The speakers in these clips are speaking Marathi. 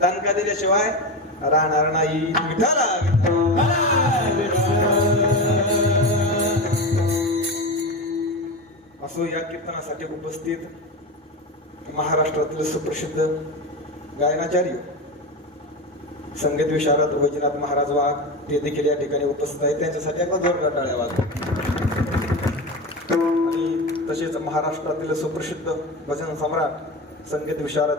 दणका दिल्याशिवाय राहणार नाही. विठाला असो या कीर्तनासाठी उपस्थित महाराष्ट्रातील सुप्रसिद्ध गायनाचार्य संगीत विशारद वैजनाथ महाराज वाघ ते देखील या ठिकाणी उपस्थित आहेत. त्यांच्यासाठी एकदा जोरदार टाळ्या वाजवा. आणि तसेच महाराष्ट्रातील सुप्रसिद्ध भजन सम्राट संगीत विशारद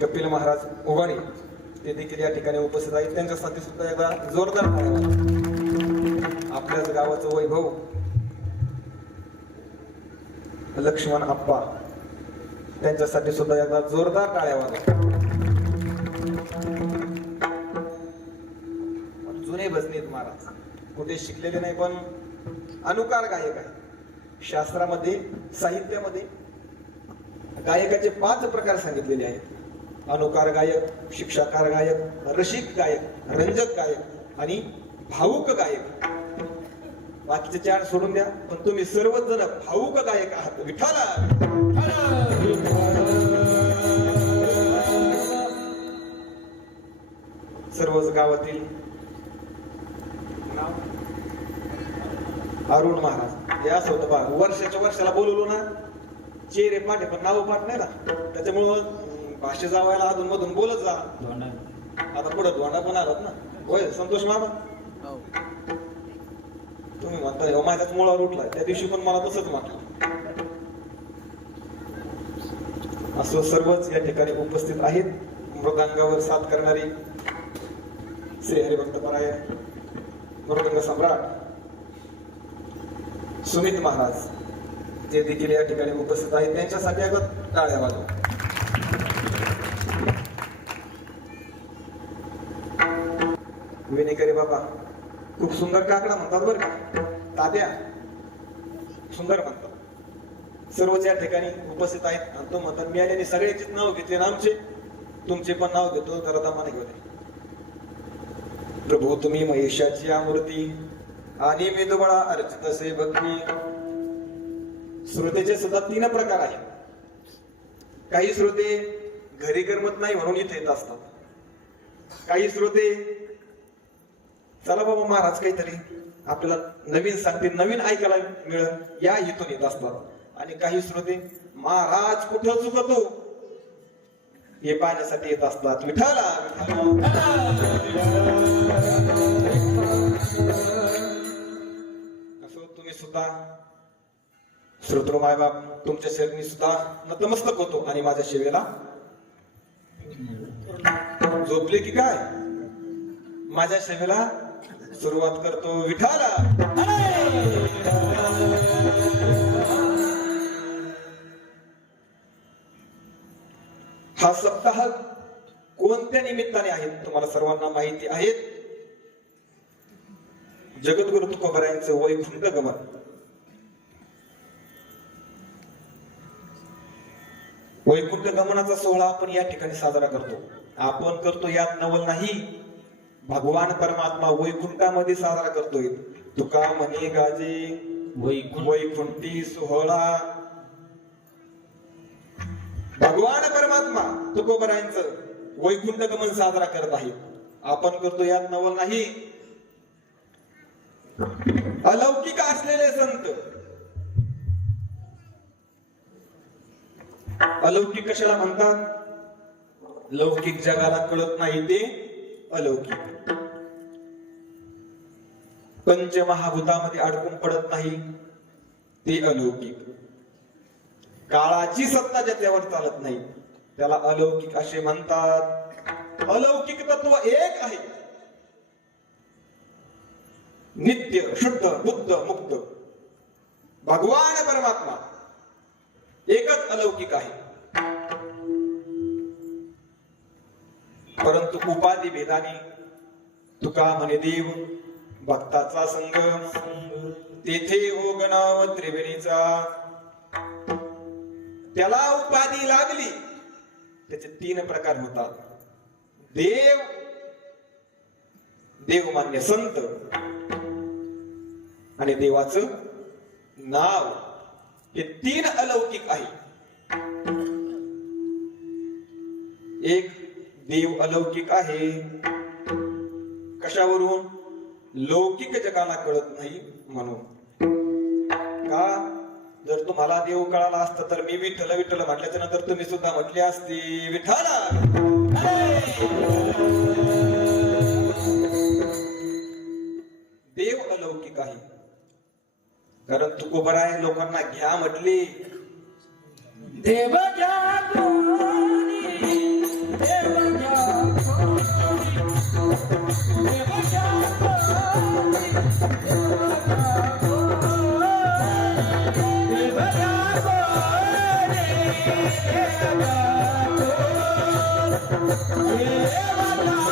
कपिल महाराज ओवाणी ते देखील या ठिकाणी उपस्थित आहेत. त्यांच्यासाठी सुद्धा एकदा जोरदार टाळ्या वाजवा. आपल्याच गावाचं वैभव लक्ष्मण आप्पा त्यांच्यासाठी सुद्धा एकदा जोरदार टाळ्या वाजवा. जुने भजनीत महाराज कुठे शिकलेले नाही पण अनुकार गायक आहे. शास्त्रामध्ये साहित्यामध्ये गायकाचे 5 प्रकार सांगितलेले आहेत. अनुकार गायक, शिक्षाकार गायक, रसिक गायक, रंजक गायक आणि भावुक गायक. बाकीचे 4 सोडून द्या पण तुम्ही सर्वच जण भावुक गायक आहात. विठाला सर्वच गावातील अरुण महाराज हे असं होतं बा, वर्षाच्या वर्षाला बोलवलो ना चेहरे पाठ पण नाव पाठ नाही ना, त्याच्यामुळं भाषे जावायला अधून मधून बोलत जा. आता पुढे धोंडा पण आलात ना. होय संतोष मामा तुम्ही म्हणता माझ्याच मुळावर उठलाय. त्या दिवशी पण मला तसंच म्हटलं. असो सर्वच या ठिकाणी उपस्थित आहेत. मृदांगावर साथ करणारी श्री हरिभक्त परायण मृदंग सम्राट सुमित महाराज जे देखील या ठिकाणी उपस्थित आहेत. त्यांच्यासाठी आता टाळ्या वाजवा. विनेकरे बाबा खूप सुंदर काकडा म्हणतात बरं का. तात्या सुंदर म्हणतात. सर्वच या ठिकाणी उपस्थित आहेत. आणि तो म्हणतात मी आल्याने सगळ्यांचीच नाव घेतले ना आमचे तुमचे पण नाव घेतो जरा दमाने घेऊ दे. प्रभू तुम्ही महेशाची आमूर्ती आणि मेदुबळा अर्चित असे भक्ती. श्रोतेचे सुद्धा 3 प्रकार आहेत. काही श्रोते घरी करमत नाही म्हणून इथे येत असतात. काही श्रोते चला बाबा महाराज काहीतरी आपल्याला नवीन सांगते नवीन ऐकायला मिळेल या हेतून येत असतात. आणि काही श्रोते महाराज कुठं चुकतो हे पाहण्यासाठी येत असतात. विठाला असो तुम्ही सुद्धा श्रोतृ मायबाप तुमच्या शरणी सुद्धा नतमस्तक होतो आणि माझ्या सेवेला झोपले की काय माझ्या सेवेला सुरुवात करतो. विठाला हा सप्ताह कोणत्या निमित्ताने आहेत तुम्हाला सर्वांना माहिती आहेत. जगद्गुरु तुकोबरायांचं वैकुंठ गमन. वैकुंठ गमनाचा सोहळा आपण या ठिकाणी साजरा करतो. आपण करतो यात नवल नाही. भगवान परमात्मा वैकुंठामध्ये साजरा करतोय. तुका म्हणे गाजे वैकुंठी सोहळा. भगवान परमात्मा तुकोबरायांचं वैकुंठ गमन साजरा करत आहे. आपण करतो यात नवल नाही. अलौकिक असलेले संत अलौकिक कशाला म्हणतात. लौकिक जगाला कळत नाही ते अलौकिक. पंचमहाभूतामध्ये अडकून पडत नाही ते अलौकिक. काळाची सत्ता ज्याच्यावर चालत नाही त्याला अलौकिक असे म्हणतात. अलौकिक तत्व एक आहे. नित्य शुद्ध बुद्ध मुक्त भगवान परमात्मा एकच अलौकिक आहे. परंतु उपाधी भेदाने तुका म्हणे देव भक्ताचा संग तेथे हो गणाव त्रिवेणीचा. त्याला उपाधी लागली त्याचे 3 प्रकार होतात. देव देवमान्य संत आणि देवाचं नाव हे 3 अलौकिक आहे. एक, देव अलौकिक आहे. कशावरून? लौकिक जगाला कळत नाही म्हणून. का? जर तुम्हाला देव कळाला असता तर मी विठ्ठल विठ्ठल म्हटल्याच्या नंतर तुम्ही सुद्धा म्हटले असते विठ्ठला. देव अलौकिक आहे. कारण तुकोबराय लोकांना घ्या म्हटले. देव घ्या कोणी, देव घ्या कोणी, देव घ्या कोणी, देव घ्या कोणी, देव घ्या कोणी,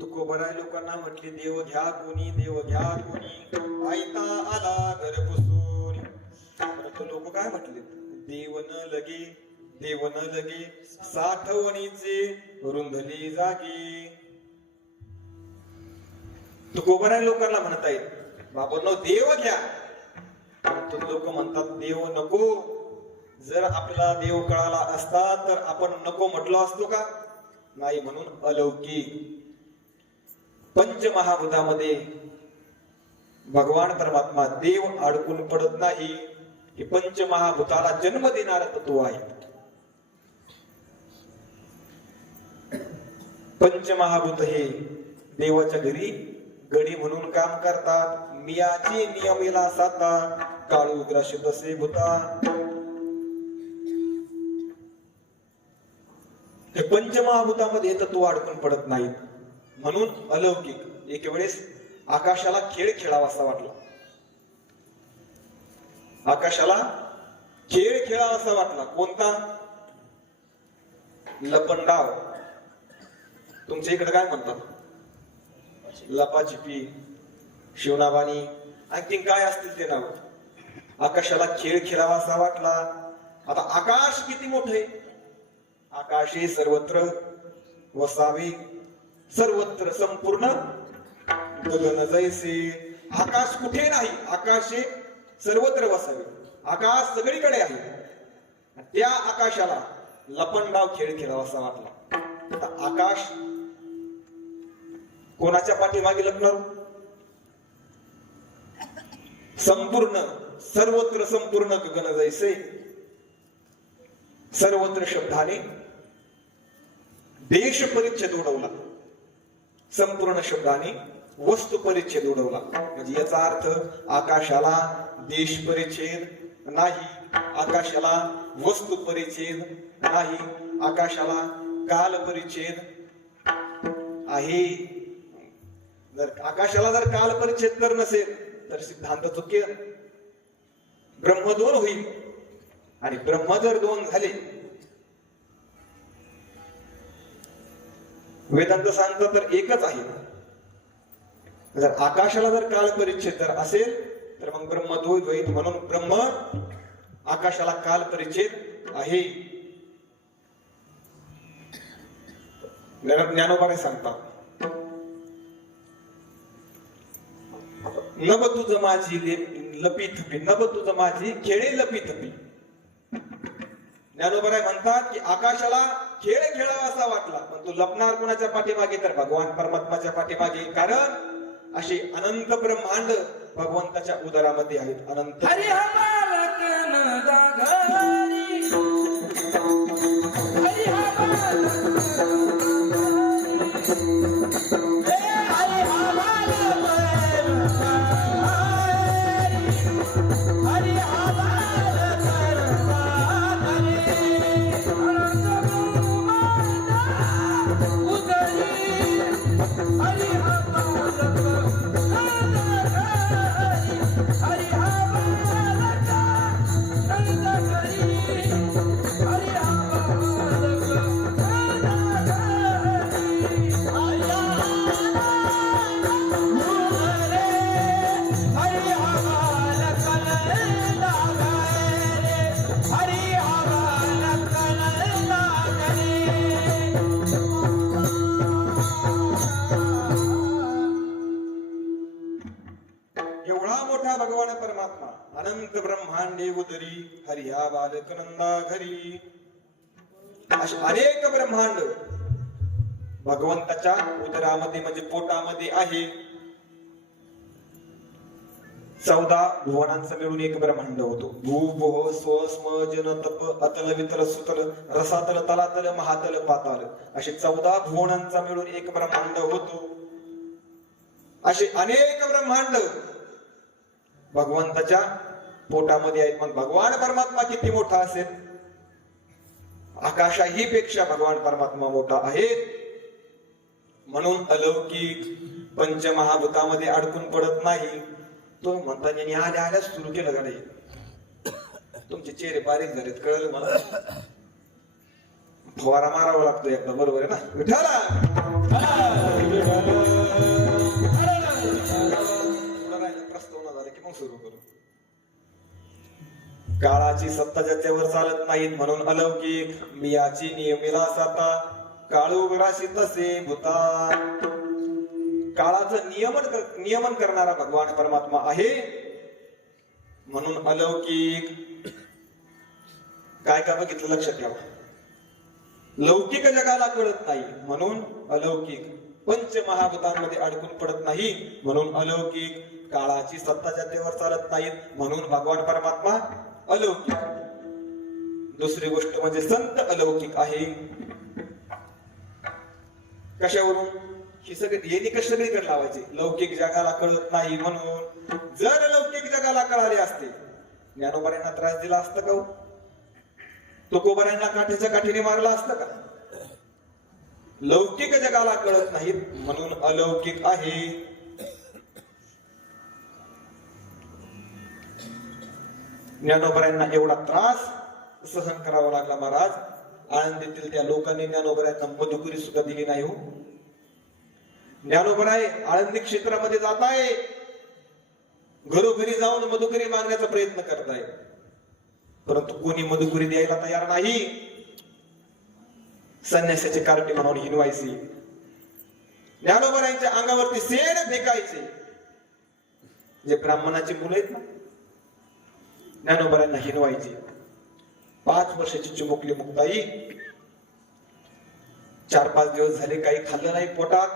तुकोबराय लोकांना म्हटले देव घ्या कोणी, देव घ्या कोणी, आयता आला घर पुसून. परंतु लोक काय म्हटले? देव न लगे, देव न लगे, साठवणीचे रुंधली जागी. तुकोबराय लोकांना म्हणतायत बाबांनो देव घ्या. परंतु लोक म्हणतात देव नको. जर आपला देव कळाला असता तर आपण नको म्हटलो असतो का? नाही. म्हणून अलौकिक. पंचमहाभूतामध्ये भगवान परमात्मा देव अडकून पडत नाही. हे पंचमहाभूताला जन्म देणारा तत्व आहे. पंचमहाभूत हे देवाच्या घरी गडी म्हणून काम करतात. मियाची नियमेला साता, काळू ग्राश तसे भूता. हे पंचमहाभूतामध्ये तत्व अडकून पडत नाहीत. म्हणून अलौकिक. एक वेळेस आकाशाला खेळ खेळावासा वाटला. आकाशाला खेळ खेळावासा वाटला. कोणता? लपंडाव. तुमच्या इकडे काय म्हणतात? लपाछिपी, शिवनाबानी, आणखी काय असतील ते नाव. आकाशाला खेळ खेळावासा वाटला. आता आकाश किती मोठे? आकाशे सर्वत्र वसावे, सर्वत्र संपूर्ण गगन जैसे. आकाश कुठे नाही, आकाशे सर्वत्र वसावे. आकाश सगळीकडे आहे. त्या आकाशाला लपंडाव खेळ खेळावासा वाटला. आता आकाश कोणाच्या पाठीमागे लपणार? संपूर्ण, सर्वत्र संपूर्ण गगन जैसे. सर्वत्र शब्दाने देश परिच्छेद उडवला. संपूर्ण शब्दाने वस्तू परिच्छेद उडवला. म्हणजे याचा अर्थ आकाशाला देश परिच्छेद नाही, आकाशाला वस्तू परिच्छेद नाही, आकाशाला काल परिच्छेद आहे. जर आकाशाला जर काल परिच्छेद तर नसेल तर सिद्धांत चुके. ब्रह्म दोन होईल आणि ब्रह्म जर दोन झाले, वेदांत सांगतात तर एकच आहे. जर आकाशाला जर काल परिच्छेद जर असेल तर मग ब्रह्म द्वैत होईल. म्हणून ब्रह्म आकाशाला काल परिच्छेद आहे. ज्ञानोबाने सांगतात नभ तुझ माझी लपीथपी, नभ तुझ माझी खेळे लपीथपी. ज्ञानोबराय म्हणतात की आकाशाला खेळ खेळावासा वाटला, पण तो लपणार कोणाच्या पाठीमागे? तर भगवान परमात्माच्या पाठीमागे. कारण अशी अनंत ब्रह्मांड भगवंताच्या उदरामध्ये आहेत. अनंत. हरी एवढा मोठा भगवान परमात्मा अनंत ब्रह्मांडे उदरी हरिया बालक नंदा घरी, असे अनेक ब्रह्मांड भगवंताच्या उदरामध्ये म्हणजे पोटामध्ये आहे. 14 भुवनांचं मिळून एक ब्रह्मांड होतो. भू भुव स्व स्म जन तप अतल वितल सुतल रसातल तलातल महातल पाताल असे 14 भुवनांचा मिळून एक ब्रह्मांड होतो. असे अनेक ब्रह्मांड भगवंताच्या पोटामध्ये आहेत. मग भगवान परमात्मा किती मोठा असेल? आकाशाही पेक्षा भगवान परमात्मा मोठा आहे. म्हणून अलौकिक पंचमहाभूतामध्ये अडकून पडत नाही. तो म्हणतात यांनी आल्या आल्याच सुरू केलं का नाही? तुमचे चेहरे बारीक झालेत कळलं मला. फवारा मारावा लागतो एकदा, बरोबर आहे ना? विठाला प्रस्तावना झाली की मग सुरू करू. काळाची सत्ता ज्याच्यावर चालत नाहीत म्हणून अलौकिक. मियाची नियमिला साता काळोगराशी तसे भूता. काळाचं नियमन करणारा भगवान परमात्मा आहे म्हणून अलौकिक. काय काय बघितलं लक्षात ठेवा. लौकिक जगाला कळत नाही म्हणून अलौकिक. पंचमहाभूतांमध्ये अडकून पडत नाही म्हणून अलौकिक. काळाची सत्ता ज्याच्यावर चालत नाहीत म्हणून भगवान परमात्मा अलौकिक. दुसरी गोष्ट म्हणजे संत अलौकिक आहे. कशावरून? ही सगळी हे निकष सगळीकडे लावायचे. लौकिक जगाला कळत नाही म्हणून. जर लौकिक जगाला कळाले असते ज्ञानोबाऱ्यांना त्रास दिला असतं का? तुकोबाऱ्यांना काठीच्या काठीने मारला असतं का? लौकिक जगाला कळत नाहीत म्हणून अलौकिक आहे. ज्ञानोबाऱ्यांना एवढा त्रास सहन करावा लागला महाराज. आळंदीतील त्या लोकांनी ज्ञानोबाऱ्यांना मधुकरी सुद्धा दिली नाही हो. ज्ञानोबराय आळंदी क्षेत्रामध्ये जात आहे, घरोघरी जाऊन मधुकरी मागण्याचा प्रयत्न करताय, परंतु कोणी मधुकरी द्यायला तयार नाही. संन्यासाचे कार्टे म्हणून हिनवायचे, ज्ञानोबरायांच्या अंगावरती सेड फेकायचे. जे ब्राह्मणाची मुलं आहेत ना, ज्ञानोबरायांना हिनवायचे. 5 वर्षाची चिमुकली मुक्ताई 4-5 दिवस झाले काही खाल्लं नाही, पोटात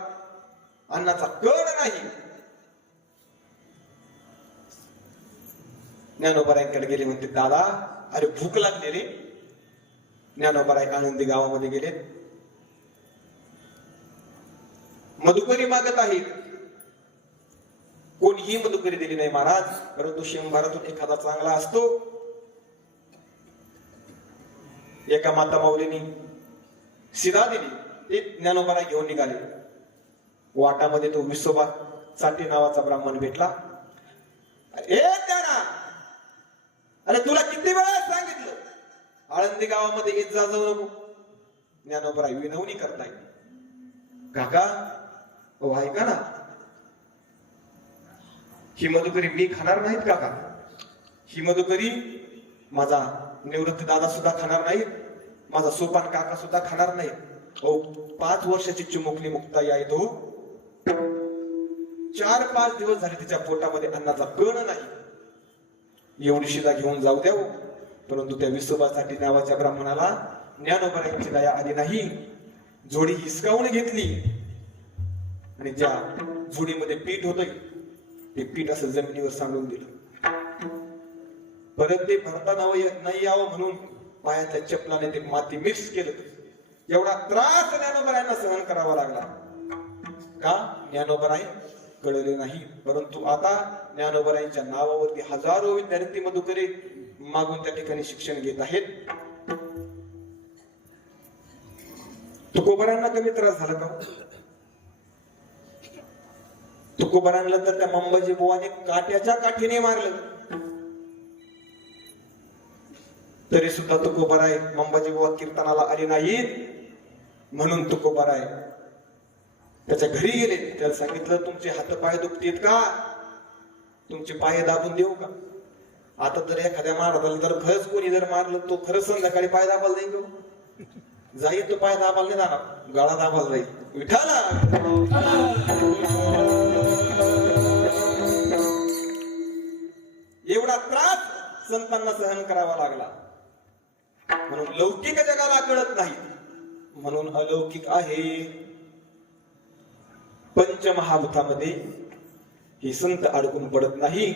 अन्नाचा कण नाही. ज्ञानोबरायांकडे गेले, म्हणते दादा अरे भूक लागली रे. ज्ञानोबराय आनंदी गावामध्ये गेले, मधुकरी मागत आहेत. कोणीही मधुकरी दिली नाही महाराज, परंतु शंभरातून एखादा चांगला असतो. एका माता माऊलीनी शिदा दिली, ते ज्ञानोबराय घेऊन निघाले. वाटामध्ये तो विसोबा चाटे नावाचा ब्राह्मण भेटला. ए ज्ञाना, अरे तुला किती वेळा सांगितलं आळंदी गावामध्ये येत जा, जाऊ नको. ज्ञानोबराय विनवणी करताय. काका ओ ऐका ना, ही मधुकरी मी खाणार नाहीत काका. ही मधुकरी माझा निवृत्ती दादा सुद्धा खाणार नाहीत, माझा सोपान काका सुद्धा खाणार नाहीत. ओ 5 वर्षाची चिमुकली मुक्ताई आहे तो. 4-5 दिवस झाले तिच्या पोटामध्ये अन्नाचा कण नाही. एवढी शिदा घेऊन जाऊ द्याव, परंतु त्या विसोबासाठी नावाच्या ब्राह्मणाला ज्ञानोबरायांची दया आली नाही. जोडी हिसकावून घेतली आणि ज्या जोडीमध्ये पीठ होत ते पीठ असं जमिनीवर सांडून दिलं. परत ते भरता नाही यावं म्हणून पायातल्या चपलाने ते माती मिक्स केलं. एवढा त्रास ज्ञानोबरायांना सहन करावा लागला. का? ज्ञानोबराय कळले नाही. परंतु आता ज्ञानोबरायांच्या नावावरती हजारो विद्यार्थी मधुकरी मागून त्या ठिकाणी शिक्षण घेत आहेत. तुकोबारांना कमी त्रास झाला का? तुकोबारांना तर त्या मंबाजी बुवाने काट्याच्या काठीने मारलं, तरी सुद्धा तुकोबाराय मंबाजी बुवा कीर्तनाला आले नाहीत. म्हणून तुकोबाराय त्याच्या घरी गेले. त्याला सांगितलं, तुमचे हात पाय दुखतेत का? तुमचे पाय दाबून देऊ का? आता जर एखाद्या महाराजाला जर खरंच कोणी जर मारलं, तो खरंच संध्याकाळी पाय दाबायला जाईल का? जाईल तो पाय दाबायला नाही जाणार, गळा दाबायला जाईल. विठाला संतांना सहन करावा लागला. म्हणून लौकिक जगाला कळत नाही, म्हणून अलौकिक आहे. पंचमहाभूतामध्ये ही संत अडकून पडत नाही.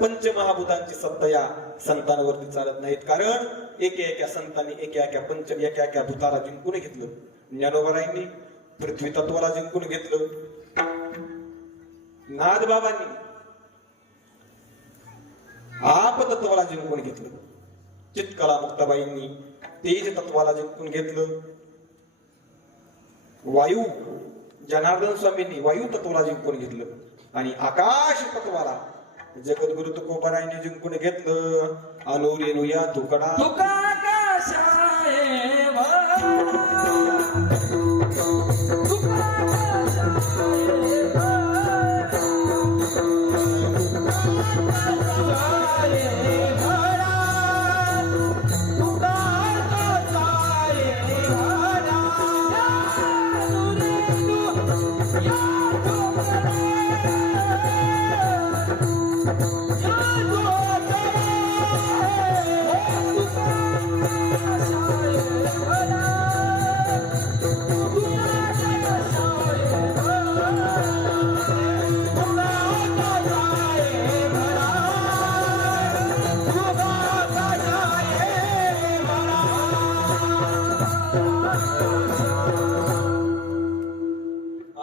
पंचमहाभूतांची सत्ता या संतांवरती चालत नाहीत, कारण एका संतांनी एका भूताला जिंकून घेतलं. ज्ञानोबारायांनी पृथ्वी तत्वाला जिंकून घेतलं. नादबाबांनी आप तत्वाला जिंकून घेतलं. चित्कला मुक्ताबाईंनी तेज तत्वाला जिंकून घेतलं. वायू जनार्दन स्वामींनी वायू तत्वाला जिंकून घेतलं. आणि आकाश तत्वाला जगद्गुरु तुकोबारायांनी जिंकून घेतलं. अनुरेनुया तुकडा तुका कशाये भरा, तुका कशाये भरा, कशाये भरा, तुका कशाये भरा. या तुकडा,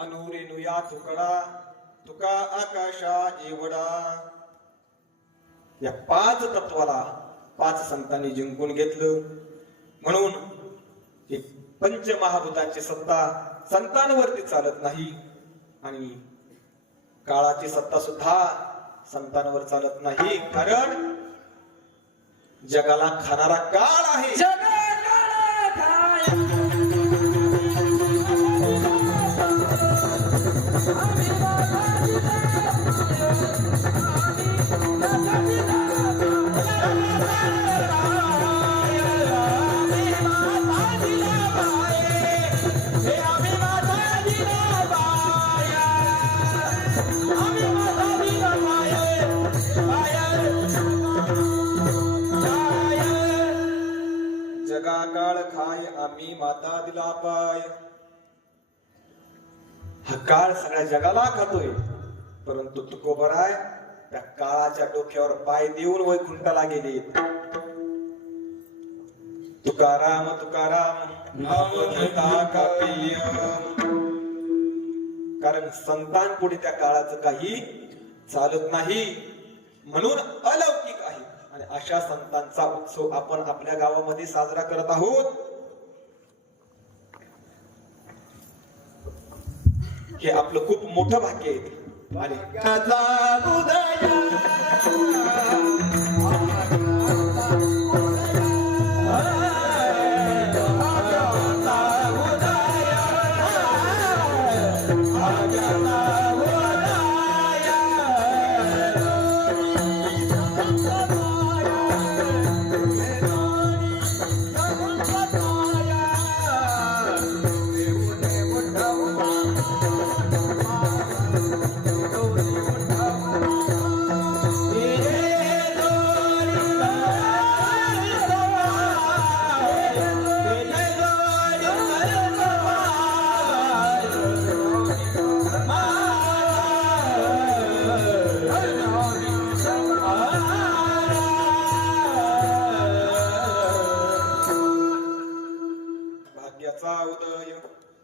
अनुरेनुया तुकडा तुका आकाशा एवढा. या पाच तत्वाला पाच संतांनी जिंकून घेतलं. म्हणून ही पंचमहाभूतांची सत्ता संतांवरती चालत नाही, आणि काळाची सत्ता सुद्धा संतांवर चालत नाही, कारण जगाला खाणारा काळ आहे. जगाला खाया जगा काळ खाय आम्ही माता दिला पाय. हा काळ सगळ्या जगाला खातोय, परंतु तुकोबराय त्या काळाच्या डोक्यावर पाय देऊन वैकुंठाला गेले. तुकाराम तुकाराम नाम घेता कापिय. कारण संतांपुढे त्या काळाचं काही चालत नाही, म्हणून अलौकिक आहे. आणि अशा संतांचा उत्सव आपण आपल्या गावामध्ये साजरा करत आहोत. हे आपलं खूप मोठं भाग्य आहे. आणि उदय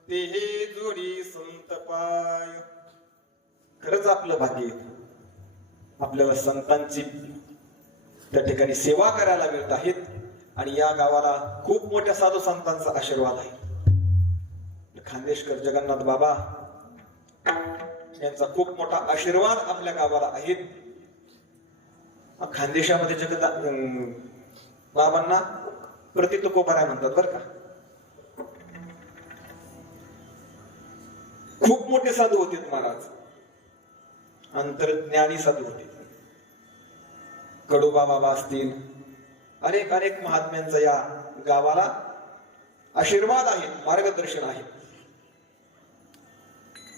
ते हे जोडी संत पाय. खरंच आपलं भाग्य आहे. आपल्याला संतांची त्या ठिकाणी सेवा करायला मिळत आहेत, आणि या गावाला खूप मोठ्या साधू संतांचा आशीर्वाद आहे. खानदेशकर जगन्नाथ बाबा यांचा खूप मोठा आशीर्वाद आपल्या गावाला आहे. खानदेशामध्ये जगन्नाथ बाबांना प्रति तुकोबाराय म्हणतात बरं का. खूप मोठे साधू होते महाराज, अंतर्ज्ञानी साधू होते. कडोबा बाबा असतील, अनेक अनेक महात्म्यांचा या गावाला आशीर्वाद आहे, मार्गदर्शन आहे.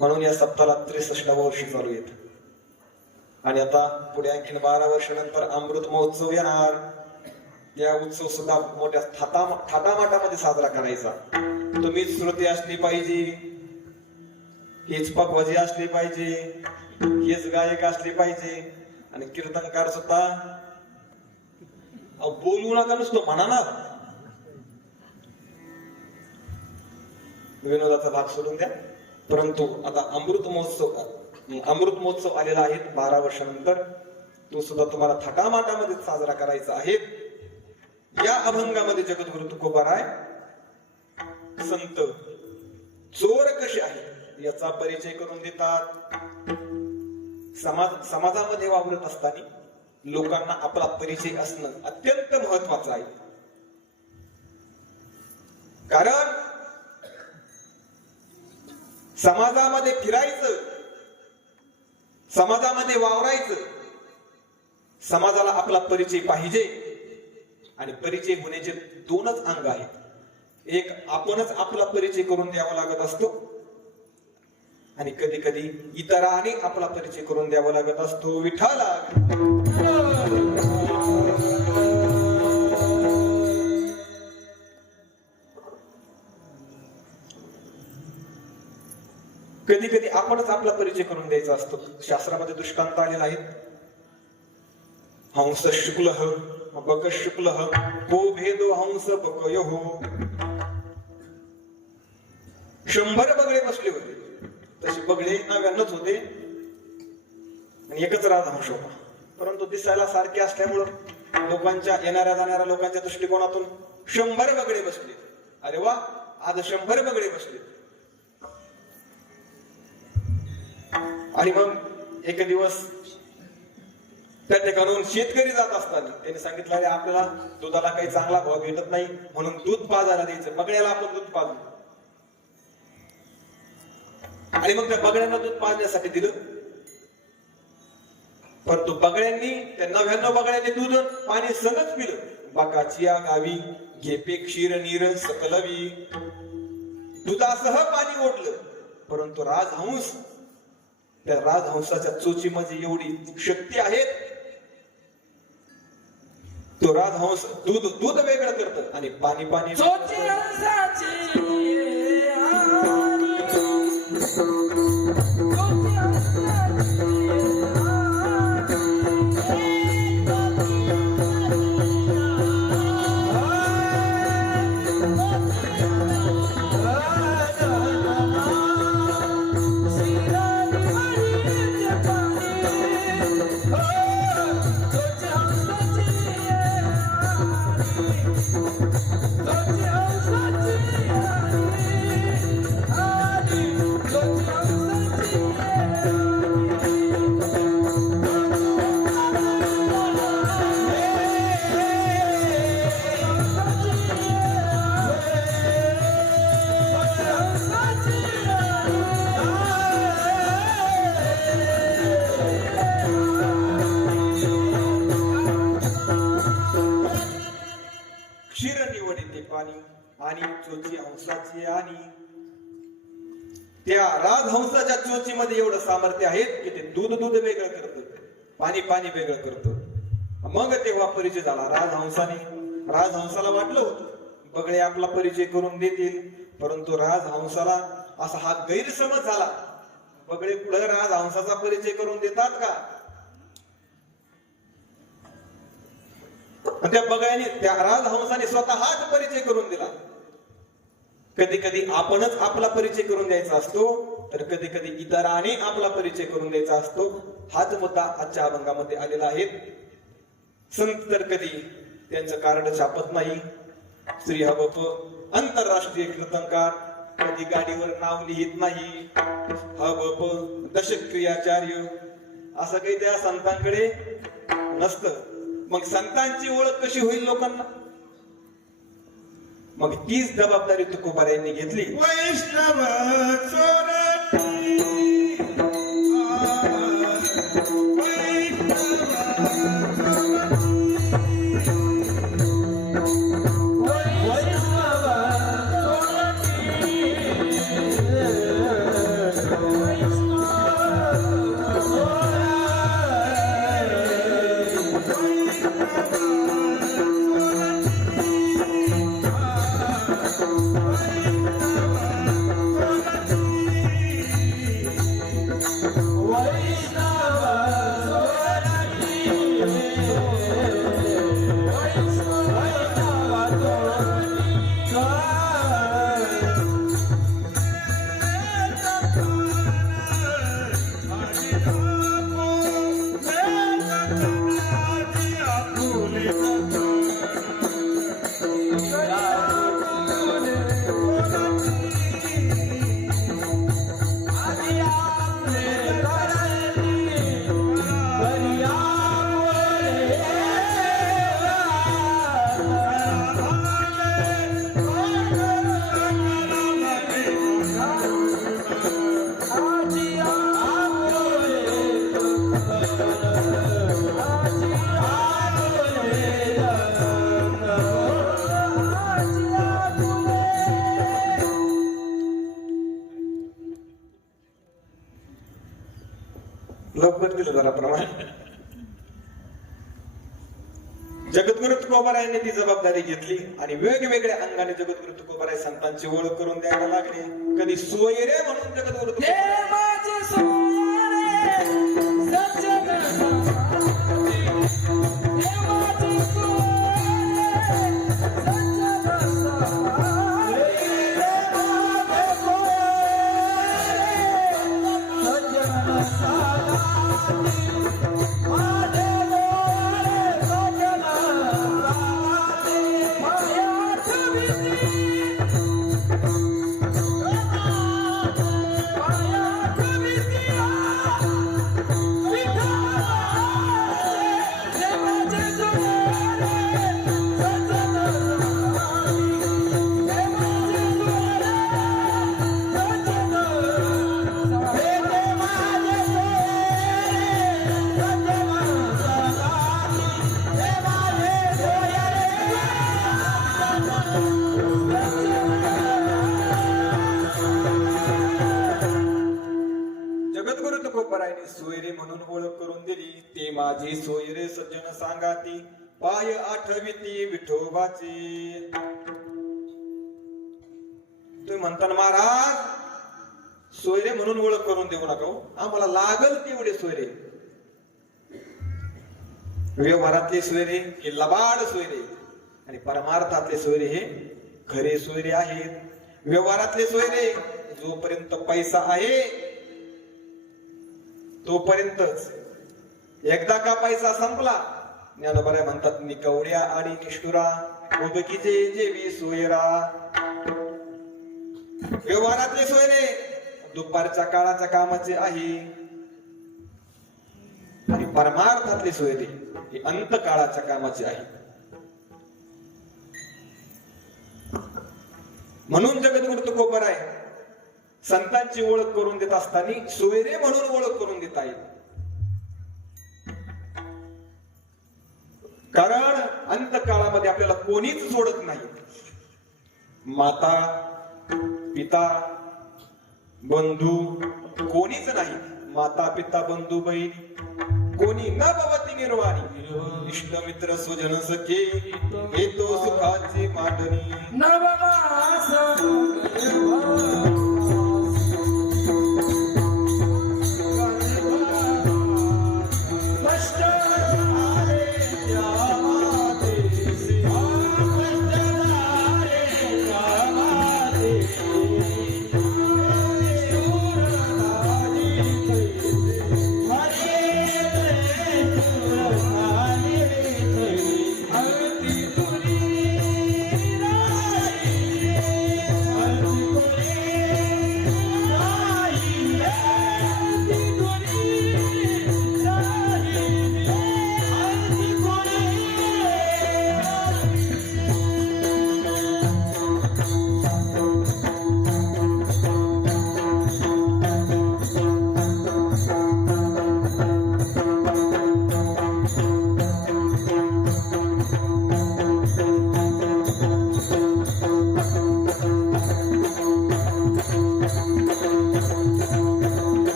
म्हणून या सप्ताहाला 63 वर्षी चालू येत. आणि आता पुढे आणखीन 12 वर्षानंतर अमृत महोत्सव येणार. त्या उत्सव सुद्धा मोठ्या थाटामाटामध्ये साजरा करायचा. तुम्हीच श्रोते असली पाहिजे, हेच पकवाजी असली पाहिजे, हेच गायक असले पाहिजे आणि कीर्तनकार सुद्धा. बोलू नका, नुसतं म्हणा ना. विनोदाचा भाग सोडून द्या. परंतु आता अमृत महोत्सव आलेला आहे 12 वर्षानंतर. तो सुद्धा तुम्हाला थाटामाटामध्ये साजरा करायचा आहे. या अभंगामध्ये जगद्गुरु तुकोबाराय संत चोर कसे आहेत याचा परिचय करून देतात. समाजामध्ये वावरत असताना लोकांना आपला परिचय असणं अत्यंत महत्वाचं आहे. कारण समाजामध्ये फिरायचं, समाजामध्ये वावरायचं, समाजाला आपला परिचय पाहिजे. आणि परिचय होण्याचे 2च अंग आहेत. एक आपणच आपला परिचय करून द्यावा लागत असतो आणि कधी कधी इतरांनी आपला परिचय करून द्यावा लागत असतो. विठ्ठला कधी कधी आपणच आपला परिचय करून द्यायचा असतो. शास्त्रामध्ये दृष्टांत आलेला आहे. हंस शुक्ल बक शुक्ल को भेदो हंस बकयो. 100 बगळे बसले होते, तसे बगळे 99 होते आणि एकच राजहंस होता. परंतु दिसायला सारखे असल्यामुळं लोकांच्या येणाऱ्या जाणाऱ्या लोकांच्या दृष्टिकोनातून 100 बगळे बसले. अरे वा, आज 100 बगळे बसले. आणि मग एक दिवस त्या ठिकाणून शेतकरी जात असताना त्यांनी सांगितलं, अरे आपल्याला दुधाला काही चांगला भाव भेटत नाही, म्हणून दूध पाजायला द्यायचं. बगड्याला आपण दूध पाजू. आणि मग त्या बगड्यांना दूध पाजण्यासाठी दिलं. परंतु बगड्यांनी, त्या 99 बगड्यांनी दूध पाणी सगळंच पिलं. बाकाची गावी घेपे क्षीर नीर सकलवी. दुधासह पाणी ओढलं. परंतु राजहंस, त्या राजहंसाच्या चोचीमध्ये एवढी शक्ती आहे, तो राजहंस दूध वेगळं करत आणि पाणी पाणी त्या राजहंसाच्या चोचीमध्ये एवढं सामर्थ्य आहे की ते दूध वेगळं करतं, पाणी वेगळं करतं. मग तेव्हा परिचय झाला राजहंसाला वाटलं होतं बगळे आपला परिचय करून देतील, परंतु राजहंसाला असा हा गैरसमज झाला. बगळे पुढे राजहंसाचा परिचय करून देतात का? त्या बगळ्याने, त्या राजहंसाने स्वतःच परिचय करून दिला. कधी कधी आपणच आपला परिचय करून द्यायचा असतो, तर कधी कधी इतरांनी आपला परिचय करून द्यायचा असतो. हाच मुद्दा आजच्या अभंगामध्ये आलेला आहे. संत तर कधी त्यांचं कार्ड छापत नाही. श्री हबप आंतरराष्ट्रीय कीर्तनकार कधी गाडीवर नाव लिहित नाही. हबप दशक्रियाचार्य असं काही त्या संतांकडे नसतं. मग संतांची ओळख कशी होईल लोकांना? मग तीच जबाबदारी तुकोबार यांनी घेतली. वैष्णव चोरटी आजी आपुले लवकर दिलं जरा प्रमाण. जगद्गुरु तुकोबारायांनी ती जबाबदारी घेतली आणि वेगवेगळ्या अंगाने जगद्गुरु तुकोबाराय संतांची ओळख करून द्यायला लागले. कधी सोयरे म्हणून जगद्गुरु तुकोबारायांनी सोयरे म्हणून ओळख करून दिली. ते माझे सोयरे सज्जन सांगाती, पाय आठविती विठोबाची. तुम्ही म्हणताना महाराज सोयरे म्हणून ओळख करून देऊ नका, आम्हाला लागल तेवढे सोयरे. व्यवहारातले सोयरे हे लबाड सोयरे आणि परमार्थातले सोयरे हे खरे सोयरे आहेत. व्यवहारातले सोयरे जोपर्यंत पैसा आहे तोपर्यंतच, एकदा का पैसा संपला ज्ञानोबा म्हणतात निकवड्या आणि निष्ठुरा उदकीचे जेवी सोयरा. व्यवहारातले सोयरे दुपारच्या काळाच्या कामाचे आहे आणि परमार्थातले सोयरे हे अंत काळाच्या कामाचे आहे. म्हणून जगद्गुरु तुकोबाराय संतांची ओळख करून देत असताना सोयरे म्हणून ओळख करून देत आहेत. कारण अंतकाळामध्ये आपल्याला कोणीच सोडत नाही. माता पिता बंधू कोणीच नाही. माता पिता बंधू बहीण कोणी न भवती निर्वाणी. इष्ट मित्र सुजन सखे येतो सुखाची मांडणी.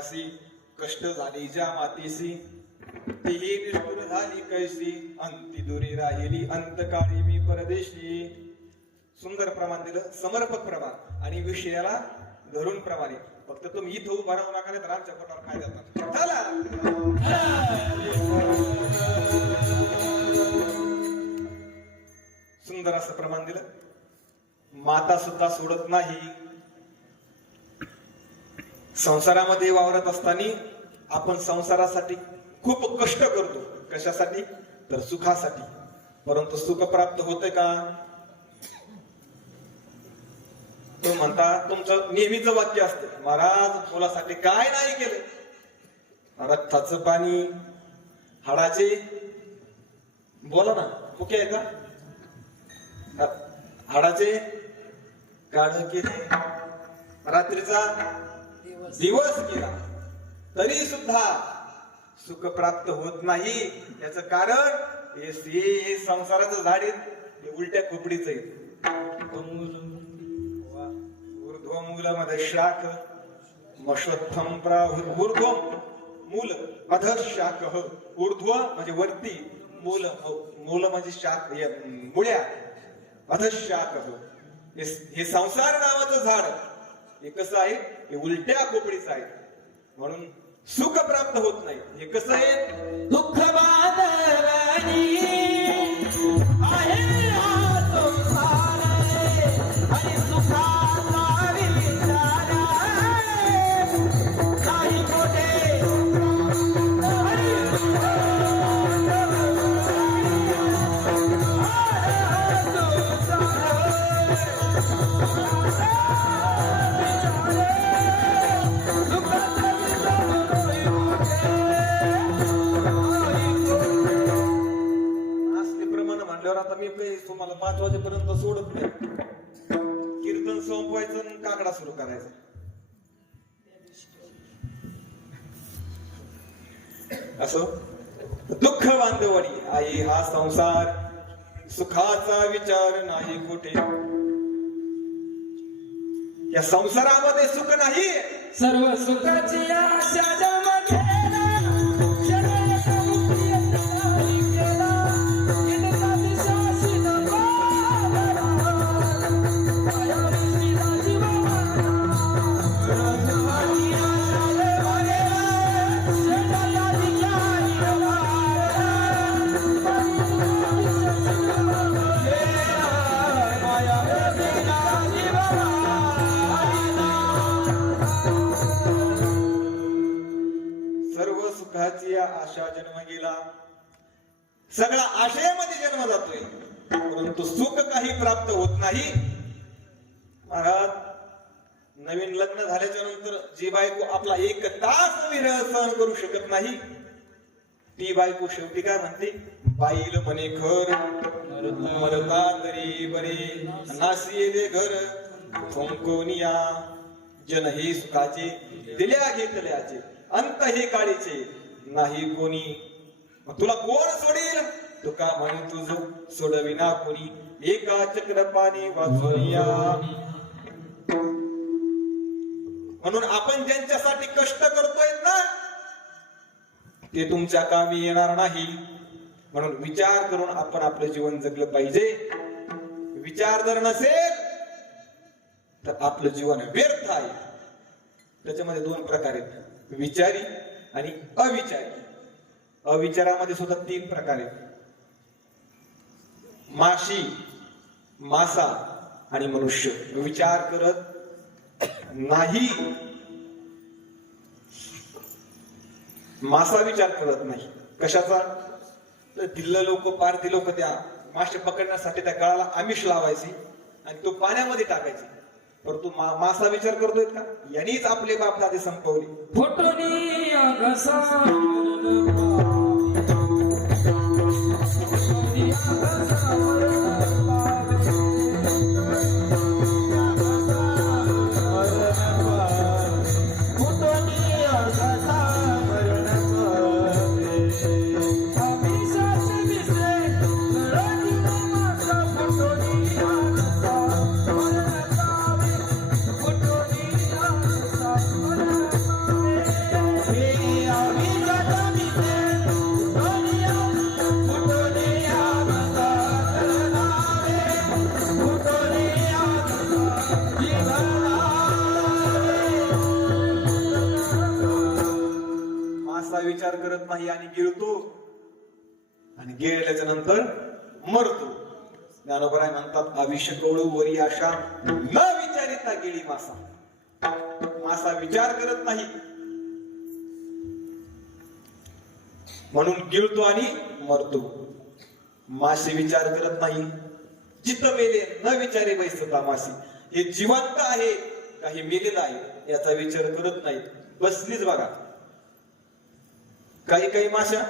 निवासी कष्ट झाली ज्या मातीसी तीही निष्ठुर झाली कैसी अंती दुरी राहिली अंतकाळी मी परदेशी. सुंदर प्रमाण दिलं, समर्पक प्रमाण आणि विषयाला धरून प्रमाणे. फक्त तुम्ही इथं उभा राहू नका नाही तर आमच्या पोटावर काय जातात. चला सुंदर असं प्रमाण दिलं. माता सुद्धा सोडत नाही. संसारामध्ये वावरत असताना आपण संसारासाठी खूप कष्ट करतो. कशासाठी? तर सुखासाठी. परंतु सुख प्राप्त होते का? तो म्हणता, तुमचं नेहमीचं वाक्य असते, महाराज मुलासाठी काय नाही केले. रक्ताचं पाणी, हाडाचे, बोला ना, मुख्य आहे का? हाडाचे काढ केले, रात्रीचा दिवस केला, तरी सुद्धा सुख प्राप्त होत नाही. याच कारण हे संसाराचं झाड आहे, उलट्या खोपडीच आहे. ऊर्ध्वमूलमध्ये शाख मशोत्थम ऊर्ध्व मूल अधः शाख. ऊर्ध्व म्हणजे वरती, मूल मूल म्हणजे शाख, मुळ्या, अधः शाख. हे संसार नावाचं झाड हे कसं आहे? हे उलट्या खोपडीचं आहे. म्हणून सुख प्राप्त होत नाही. हे कसं आहे? दुःख बांधवानी आहे हा संसार आणि सुखाचा विचार काही कोठे आता मी काही तुम्हाला 5 वाजेपर्यंत सोडत नाही. कीर्तन संपवायचं आणि काकडा सुरू करायचा. असं दुःख बांधवडी आहे हा संसार, सुखाचा विचार नाही कुठे. या संसारामध्ये सुख नाही. सर्व सुखाची आशा जमगेला आशा जन्म गेला. सगळा आशयामध्ये जन्म जातोय, परंतु सुख काही प्राप्त होत नाही. महाराज, नवीन लग्न झाल्याच्या नंतर जी बायको आपला 1 तास विरह सहन करू शकत नाही, ती बायको शेवटी काय म्हणते? बाईल म्हणे घर मरता तरी बरे, नासिये दे घर थोंकोनिया. जन हे सुखाचे दिल्या घेतल्याचे, अंत हे काळीचे नाही कोणी. तुला कोण सोडील? तुका म्हणे तुझ सोडविना कोणी. एका चक्र पाणी वाचूया. म्हणून आपण ज्यांच्यासाठी कष्ट करतोय ना, ते तुमच्या कामी येणार नाही. म्हणून विचार करून आपण आपलं जीवन जगलं पाहिजे. विचार जर नसेल तर आपलं जीवन व्यर्थ आहे. त्याच्यामध्ये 2 प्रकार आहेत, विचारी आणि अविचारी. अविचारामध्ये सुद्धा 3 प्रकार आहेत, माशी, मासा आणि मनुष्य. विचार करत नाही. मासा विचार करत नाही. कशाचा? तर दिल्ल लोक, पारधी लोक त्या मासे पकडण्यासाठी त्या गळाला आमिष लावायची आणि तो पाण्यामध्ये टाकायची. परंतु मासा विचार करतोय का? यांनीच आपले बाप दादे संपवले. फोटोनी आघसा नाही आणि गिळतो आणि गिळल्याच्या नंतर मरतो. ज्ञानोबराय म्हणतात आविष्य कवळू वरी आशा न विचारिता गेली मासा. मासा विचार करत नाही म्हणून गिळतो आणि मरतो. मासे विचार करत नाही. चित्त मेले न विचारे बैसता मासी. हे जिवंत आहे काही मेलेलं आहे याचा विचार करत नाही. बसलीच बघा. काही काही माशा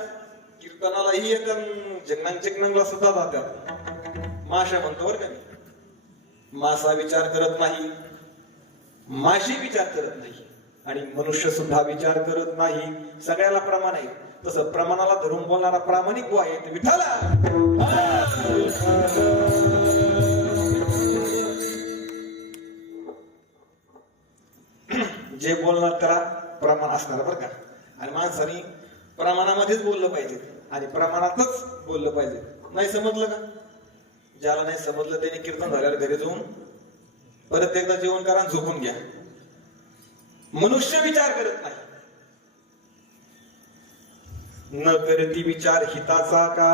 कीर्तनालाही येतात जगनांग चेकनांगला सुद्धा जातात. माशा म्हणतो बरं का मी. मासा विचार करत नाही. माशी विचार करत नाही आणि मनुष्य सुद्धा विचार करत नाही. सगळ्याला प्रमाण आहे. तसं प्रमाणाला धरून बोलणारा प्रामाणिक आहे ते विठ्ठला. जे बोलणार त्याला प्रमाण असणार बरं का. आणि माणसाने प्रमाणामध्येच बोललं पाहिजे आणि प्रमाणातच बोललं पाहिजे. नाही समजलं का? ज्याला नाही समजलं त्याने कीर्तन झाल्यावर घरी जाऊन परत एकदा जेवण करा झोपून घ्या. मनुष्य विचार करत नाही. न करती विचार हिताचा का.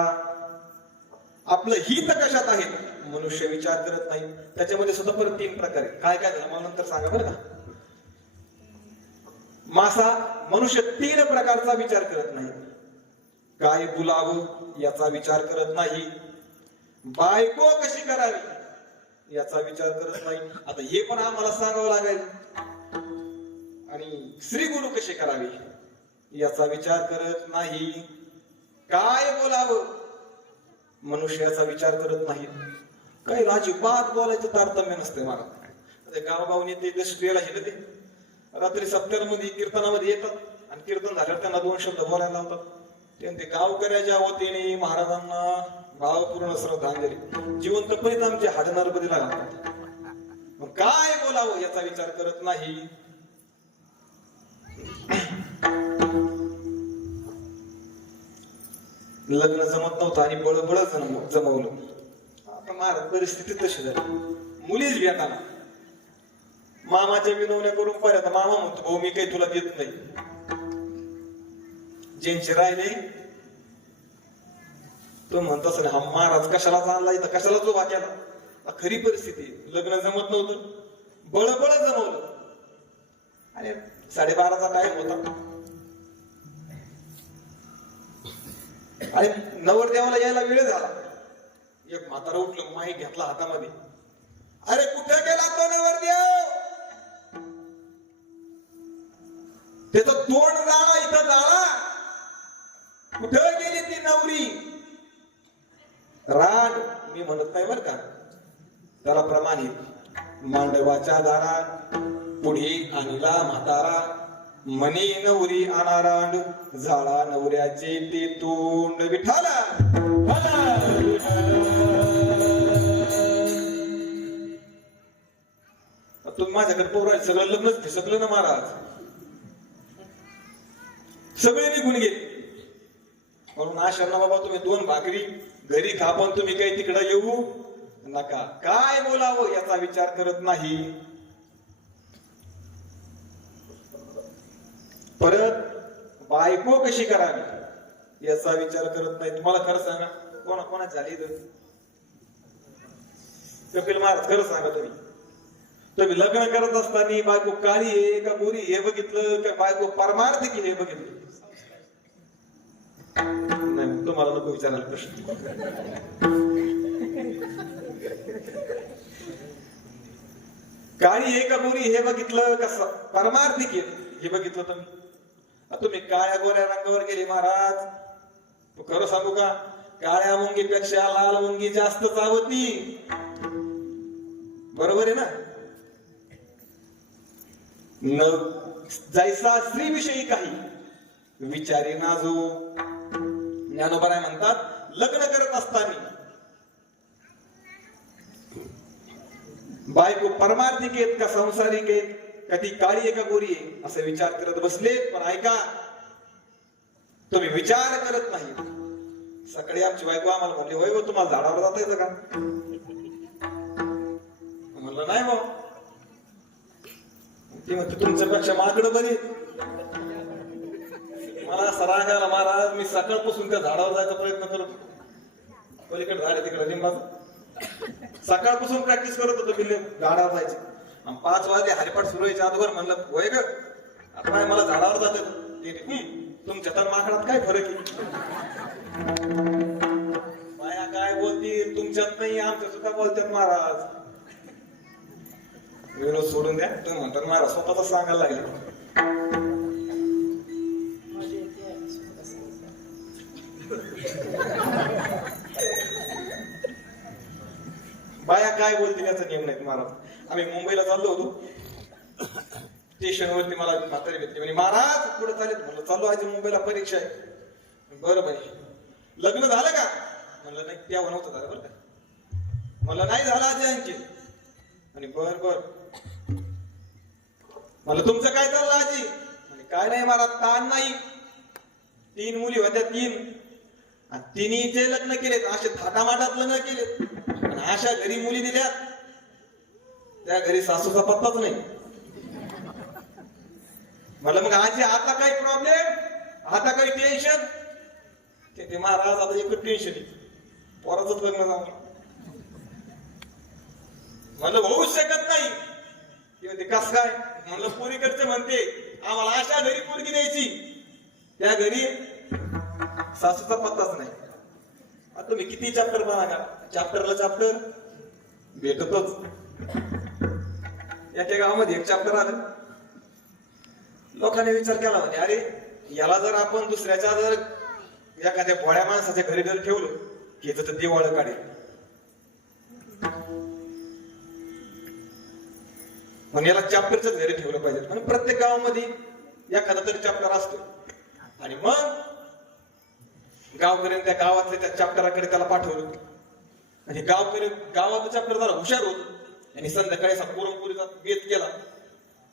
आपलं हित कशात आहे मनुष्य विचार करत नाही. त्याच्यामध्ये सुद्धा परत 3 प्रकार आहे. काय काय झालं मला नंतर सांगा बरं का. मासा मनुष्य 3 प्रकारचा विचार करत नाही. काय बोलावं याचा विचार करत नाही. बायको कशी करावी याचा विचार करत नाही. आता हे पण आम्हाला सांगावं लागेल. आणि श्री गुरु कसे करावे याचा विचार करत नाही. काय बोलावं मनुष्याचा विचार करत नाही. काही अजिबात बोलायचं तारतम्य नसते मला. गावगावने ते स्त्रियाला हे ते रात्री सप्त्यामध्ये कीर्तनामध्ये येतात आणि कीर्तन झाल्यावर त्यांना 2 शब्द बोलायला लावतात. ते गावकऱ्याच्या वतीने महाराजांना भावपूर्ण श्रद्धांजली. जिवंतपणीच आमचे हाडणार बदला घालतात. मग काय बोलावं याचा विचार करत नाही. लग्न जमत नव्हतं आणि बळबळ जमवलं. आता महाराज परिस्थिती तशी झाली. मुलीच भेटाना. मामाच्या विनवण्या करून पाहिजे. मामा म्हणतो भाऊ मी काही तुला देत नाही. ज्यांचे राहिले तो म्हणतो असं हा महाराज कशाला आणला इथं कशाला तो वाक्याला. खरी परिस्थिती लग्न जमत नव्हतं बळबळ जमवलं आणि 12:30चा टाइम होता. आणि नवरदेवाला यायला वेळ झाला. एक म्हातारा उठलं माईक घेतला हातामध्ये. अरे कुठे गेला तो नवरदेव. त्याचं तोंड जाळा इथं जाळा. कुठं गेली ती नवरी. राड मी म्हणत नाही बर का. त्याला प्रमाणित मांडवाच्या दारा पुढे आणला म्हातारा. मनी नवरी अनारांड झाळा नवऱ्याचे ते तोंड विठाला. तुम्ही माझ्याकडे पोर सगळं लग्नच फिसकलं ना महाराज. सगळे निघून गेले. म्हणून आशांना बाबा तुम्ही 2 भाकरी घरी खा पण तुम्ही काही तिकडे येऊ नका. काय बोलावं याचा विचार करत नाही. परत बायको कशी करावी याचा विचार करत नाही. तुम्हाला खरं सांगा कोणा झाली कपिल महाराज खरं सांगा तुम्ही लग्न करत असताना बायको काळी आहे का गोरी हे बघितलं का बायको परमार्थिक हे बघितलं. नाही तुम्हाला नको विचारायला प्रश्न. काळी आहे का गोरी हे बघितलं कसं परमार्थिक हे बघितलं तुम्ही काळ्या गोऱ्या रंगावर गेले महाराज. तू खरं सांगू का काळ्या मुंगीपेक्षा लाल मुंगी जास्त चावती. बरोबर आहे ना. न जैसा स्त्री विषयी काही विचारे नाजो. ज्ञानोबराय म्हणतात लग्न करत असताना बायको परमार्थिक आहेत का संसारिक आहेत का ती काळी आहे का गोरी आहे असं विचार करत बसले. पण ऐका तुम्ही विचार करत नाही. सकाळी आमची बायको आम्हाला म्हणली होय हो तुम्हाला झाडावर जाता येतं का. म्हणलं नाही भाऊ. ती म्हणते तुमच्यापेक्षा माझ्याकडे बरी. मला असं राग आला महाराज सकाळपासून त्या झाडावर जायचा प्रयत्न करत होतो. पलीकडे झाड आहे तिकडे लिंबाचं. सकाळपासून प्रॅक्टिस करत होतो मी झाडावर जायचे. आणि 5 वाजले हरिपाठ सुरू व्हायच्या अगोदर म्हणलं होय ग आता काय मला झाडावर जातं तुमच्या तर माकडात काय फरक आहे. माया काय बोलतील तुमच्यात नाही आमच्या सुद्धा बोलतात महाराज. विरोध सोडून द्या तुम्ही म्हणतात महाराज स्वतःच सांगायला लागले. बाया काय बोलतील याचा नियम नाही महाराज. आम्ही मुंबईला चाललो होतो स्टेशनवरती मला म्हातारी भेटली म्हणे महाराज पुढे चालेल. म्हणलं चाललो आज मुंबईला परीक्षा आहे. बरं म्हणे लग्न झालं का म्हणलं नाही तेव्हा नव्हतं झालं बरं का. म्हणलं नाही झालं आजी आणखी आणि बर बर. म्हणलं तुमचं काय चाललं आजी म्हणे काय नाही महाराज ताण नाही. 3 मुली होत्या 3 आणि तिन्हीचे लग्न केलेत असे थाटामाटात लग्न केलेत. आणि अशा घरी मुली दिल्यात त्या घरी सासूचा पत्ताच नाही. म्हणलं मग आजी आता काही प्रॉब्लेम आता काही टेन्शन ते महाराज आता एकच टेन्शन आहे पोराचंच लग्न जाऊ. म्हणलं होऊच शकत नाही. ते कस काय म्हणलं पोरीकडचे म्हणते आम्हाला अशा घरी पोरगी द्यायची त्या घरी सासूचा पत्ताच नाही. आता तुम्ही किती चॅप्टर बना का चॅप्टरला चॅप्टर भेटतच. एका गावामध्ये एक चॅप्टर आलं. लोकांनी विचार केला म्हणजे अरे याला जर आपण दुसऱ्याच्या जर एखाद्या भोळ्या माणसाच्या घरी जर ठेवलं की तर दिवाळ काढेल. म्हणून याला चॅप्टरच्याच घरी ठेवलं पाहिजे. म्हणून प्रत्येक गावामध्ये एखादा तरी चॅप्टर असतो. आणि मग गावकऱ्यांनी त्या गावातल्या त्या चॅप्टराकडे त्याला पाठवलं. आणि गावकरी गावातलं चॅप्टर जरा हुशार होत आणि संध्याकाळी असा पुरणपोळीचा बेत केला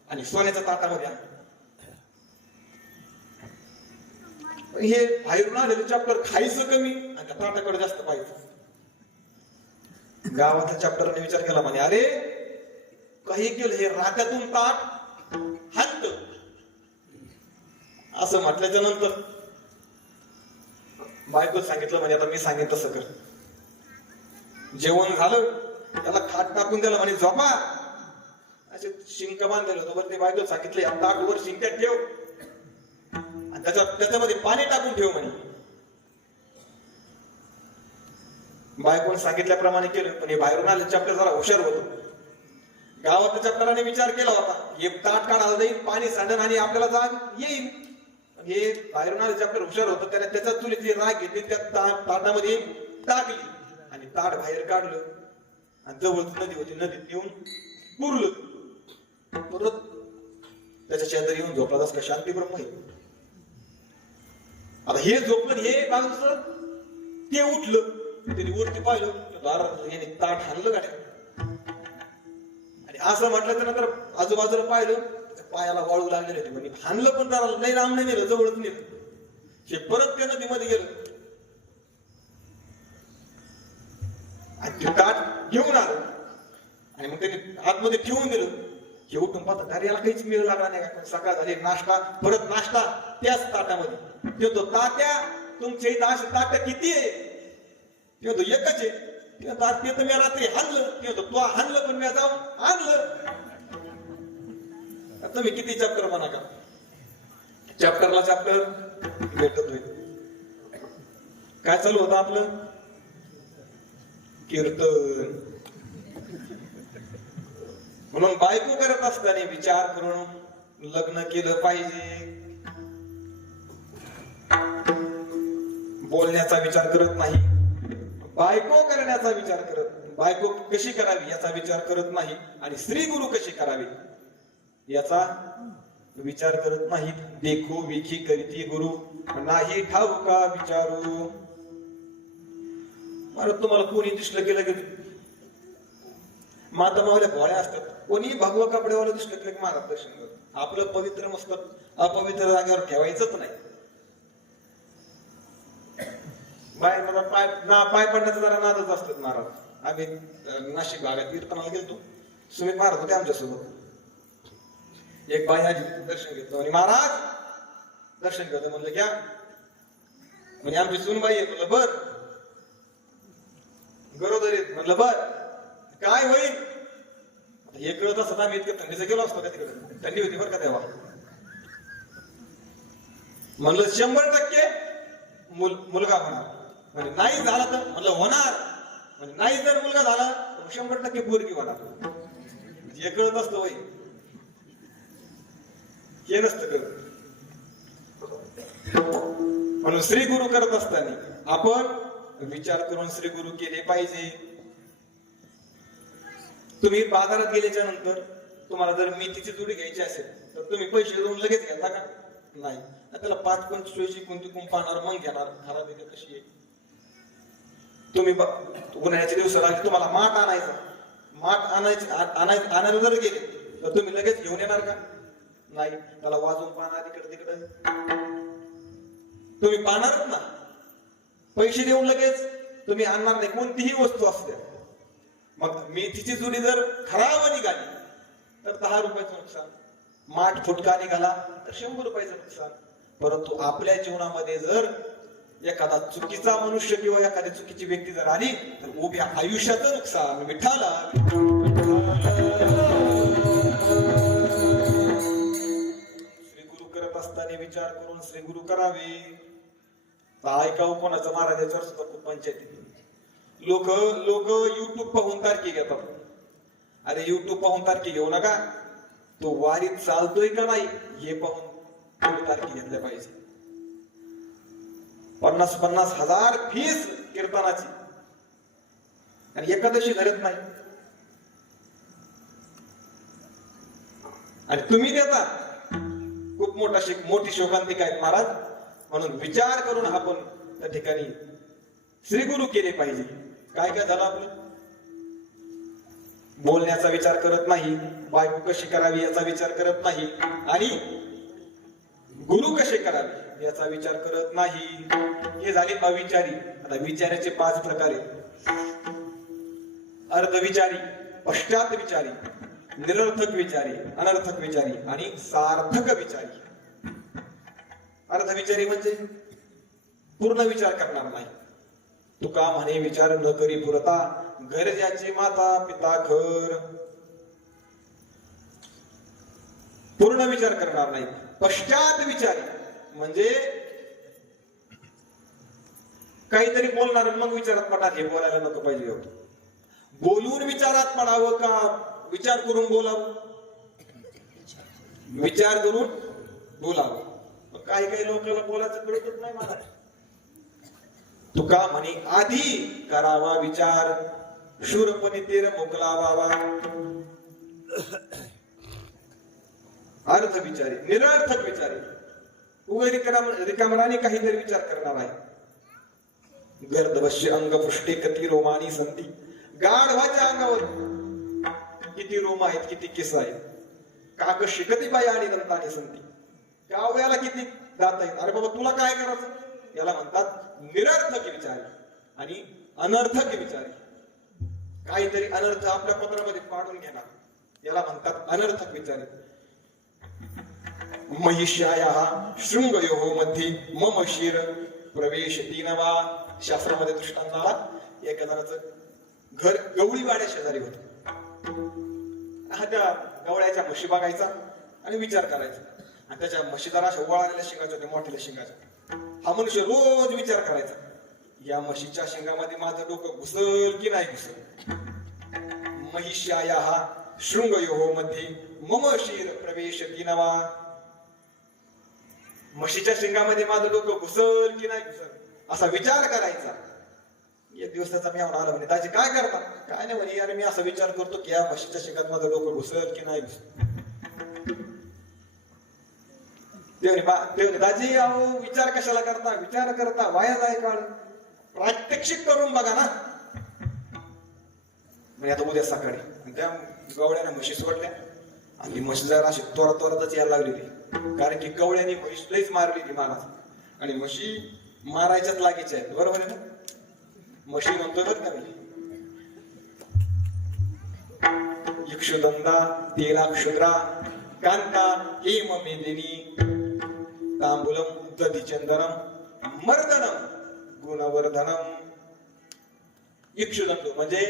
आणि सोन्याच्या ताटामध्ये आणलं. हे बाहेरून आलेलं चॅप्टर खायचं कमी आणि त्या ताटाकडे जास्त पाहिजे. गावातल्या चॅप्टरने विचार केला म्हणे अरे काही केलं हे रात्यातून ताट हात असं म्हटल्याच्या नंतर बायको सांगितलं म्हणजे आता मी सांगेन तसं कर. जेवण झालं त्याला खाट टाकून दिलं म्हणे झोपा. असे शिंक बांधलेलं होतं बरं ते बायको सांगितले ताटवर शिंक्यात ठेव आणि त्याच्यामध्ये पाणी टाकून ठेव म्हणे. बायकोने सांगितल्याप्रमाणे केलं. पण हे बाहेरून आले चॅप्टर जरा हुशार होतो. गावातल्या चॅप्टराने विचार केला होता हे ताट काढायला जाईल पाणी सांडण आणि आपल्याला जाग येईल. हे बाहेरून आले चॅप्टर हुशार होतं त्याने त्याच्या चुलीतली राग घेतली त्या ताटामध्ये टाकली आणि ताट बाहेर काढलं आणि जवळच नदी होती नदीत येऊन पुरलं. परत त्याच्या शेजारी येऊन झोपला जस का शांती ब्रह्म आहे. आता हे झोपलं हे बाजूचं ते उठलं त्यांनी वरती पाहिलं ताट हाणलं गाड्या आणि असं म्हटलं नंतर आजूबाजूला पाहिलं त्याच्या पायाला वाळू लागलेले होते. म्हणजे हाणलं पण त्याला लई लांब नाही नेलं जवळच नेलं. हे परत त्या नदीमध्ये गेलं आणि ते ताट घेऊन आलं आणि मग त्यांनी आतमध्ये ठेवून दिलं. हे उठून पाहतात अरे याला काहीच मिळ लागला नाही का. सकाळ झाली नाश्ता परत नाश्ता त्याच ताटामध्ये. ते तो तात्या तुमच्या इथं अशी ताट्या किती आहे ते होतो एकच आहे. ते तर मी रात्री हाणलं ते होतं तू हाणलं पण मी जाऊन आणलं. तुम्ही किती चॅप्टर म्हणा का चॅप्टरला चॅप्टर भेटत नाही. काय चालू होतं आपलं कीर्तन. म्हणून बायको करत असताना विचार करून लग्न केलं पाहिजे. बोलण्याचा विचार करत नाही. बायको करण्याचा विचार करत बायको कशी करावी याचा विचार करत नाही. आणि स्त्री गुरु कशी करावी याचा विचार करत नाही. देखो विखी करीती गुरु नाही ठाऊका विचारू. मला तुम्हाला कोणी दिसलं गेलं की माता मावल्या भोळ्या असतात. कोणी भगवा कपड्यावाला दिसलं की महाराज दर्शन करतो. आपलं पवित्र मस्तक अपवित्र जागेवर ठेवायचंच नाही. पाय पडण्याचा जरा नादच असतात महाराज. आम्ही नाशिक भागात कीर्तनाला गेलतो. सुमित महाराज होते आमच्यासोबत. एक बाई आजी दर्शन घेतो आणि महाराज दर्शन घेतो म्हणलं घ्या. म्हणजे आमची सुनबाई आहे. म्हटलं बर. गरोदर आहेत. म्हटलं बर काय होईल हे कळत असत आम्ही इतकं थंडीचं गेलो असतो का तिकडे. थंडी होती बरं का तेव्हा. म्हणलं 100% मुलगा होणार. म्हणजे नाही झाला तर म्हणलं होणार. म्हणजे नाही जर मुलगा झाला तर 100% पोरगी होणार. हे कळत असतं वय हे नसतं कळत. म्हणून श्री गुरु करत असताना आपण विचार करून श्री गुरु केले पाहिजे. तुम्ही बाजारात गेल्याच्या नंतर तुम्हाला जर मेथीची जुडी घ्यायची असेल तर तुम्ही पैसे देऊन लगेच घेता का? नाही. त्याला 5-25 कोणती पाहणार मग घेणार. खराब आहे कशी आहे. तुम्ही उन्हाळ्याच्या दिवसाला तुम्हाला माठ आणायचा. माठ आणायला जर गेले तर तुम्ही लगेच घेऊन येणार का? नाही. त्याला वाजवून पाहणार इकडे तिकडे. तुम्ही पाहणारच ना. पैसे देऊन लगेच तुम्ही आणणार नाही कोणतीही वस्तू असू द्या. मग मेथीची जुडी जर खराब निघाली तर 10 रुपयाचं नुकसान. माठ फुटका निघाला तर 100 रुपयाचं नुकसान. परंतु आपल्या जीवनामध्ये जर एखादा चुकीचा मनुष्य किंवा एखादी चुकीची व्यक्ती जर आली तर उभ्या आयुष्याचं नुकसान. विठाला श्री गुरु करत असताना विचार करून श्री गुरु करावे. ऐकावं कोणाचं महाराजांच्यावर सुद्धा खूप पंचायती. लोक युट्यूब पाहून तारखे घेतात. अरे युट्यूब पाहून तारखे घेऊ नका. तो वारीत चालतोय का नाही हे पाहून तारखे घेतल्या पाहिजे. 50-50 हजार फीस कीर्तनाची आणि एकादशी धरत नाही. आणि तुम्ही देता खूप मोठी शोकांतिका आहेत महाराज. म्हणून विचार करून आपण त्या ठिकाणी श्री गुरु केले पाहिजे. काय काय झालं आपलं? बोलण्याचा विचार करत नाही. बायको कशी करावी याचा विचार करत नाही. आणि गुरु कसे करावे याचा विचार करत नाही. हे झाले अविचारी. आता विचाराचे 5 प्रकार आहेत. अर्धविचारी, पश्चात विचारी, निरर्थक विचारी, अनर्थक विचारी आणि सार्थक विचारी. अर्धविचारी म्हणजे पूर्ण विचार करणार नाही. तुका म्हणे विचार न करी पुरता गरजाची माता पिता घर. पूर्ण विचार करणार नाही. पश्चात विचारी म्हणजे काहीतरी बोलणार मग विचारात पडणार. हे बोलायला नको पाहिजे एवढं. बोलून विचारात पडावं का विचार करून बोलावं? विचार करून बोलावं. काही काही लोकांना बोलायचं कळतच नाही मला. तुका म्हणे आधी करावा विचार शूरपणे तेर मोकलावा. अर्थ विचारी, निरर्थक विचारी. उगरी रिकामराने काहीतरी विचार करणार आहे. गर्दवश्य अंग पृष्ठे कती रोमानी संती. गाढवाच्या अंगावर किती रोम आहेत, किती केस आहेत. काक शिकती बाई आणि दंताने संती. कावळ्याला किती दात आहेत. अरे बाबा तुला काय करायचं? याला म्हणतात निरर्थक विचारी आणि अनर्थक विचारी. काहीतरी अनर्थ आपल्या पत्रामध्ये पाडून घेणार याला म्हणतात अनर्थक विचारी. महिष्याया शृंगयोः मध्ये मम शिर प्रवेश 3वा. शास्त्रामध्ये दृष्टांत आला. एका जणाचं घर गवळीवाड्या शेजारी होत. त्या गवळ्याच्या म्हशी बघायचा आणि विचार करायचा. आणि त्याच्या म्हशीदार अशा वळालेल्या शिंगाच्या होत्या, मोठ्या शिंगाच्या. हा मनुष्य रोज विचार करायचा या म्हशीच्या शिंगामध्ये माझं डोकं घुसल की नाही घुसल. महिष्याया शृंगयोः मध्ये मम शिर प्रवेश 3वा. म्हशीच्या शिंगामध्ये माझं डोकं घुसल की नाही घुसल असा विचार करायचा. एक दिवस त्याचा मी आला म्हणे दाजी काय करता? काय नाही म्हणे यार मी असा विचार करतो की या म्हशीच्या शिंगात माझं डोकं घुसल की नाही घुसल. दाजी अहो विचार कशाला करता? विचार करता वाया जाय काळ. प्रात्यक्षिक करून बघा ना. म्हणजे आता उद्या सकाळी त्या गवळ्याने म्हशी सोडल्या आणि म्हशी जरा अशी तोरातच यायला लागली ती. कारण की गवळ्याने म्हशी लईच मारली ती मला. आणि म्हशी मारायच्याच लागीच्या आहेत. बरोबर आहे ना? म्हशी म्हणतोय बघ ना मी. इक्षुदंदा तेला क्षुद्रा कांता हेम मेदिनी तांबूलम दधिचंदनम मर्दनम गुणवर्धनम. इक्षुदंड म्हणजे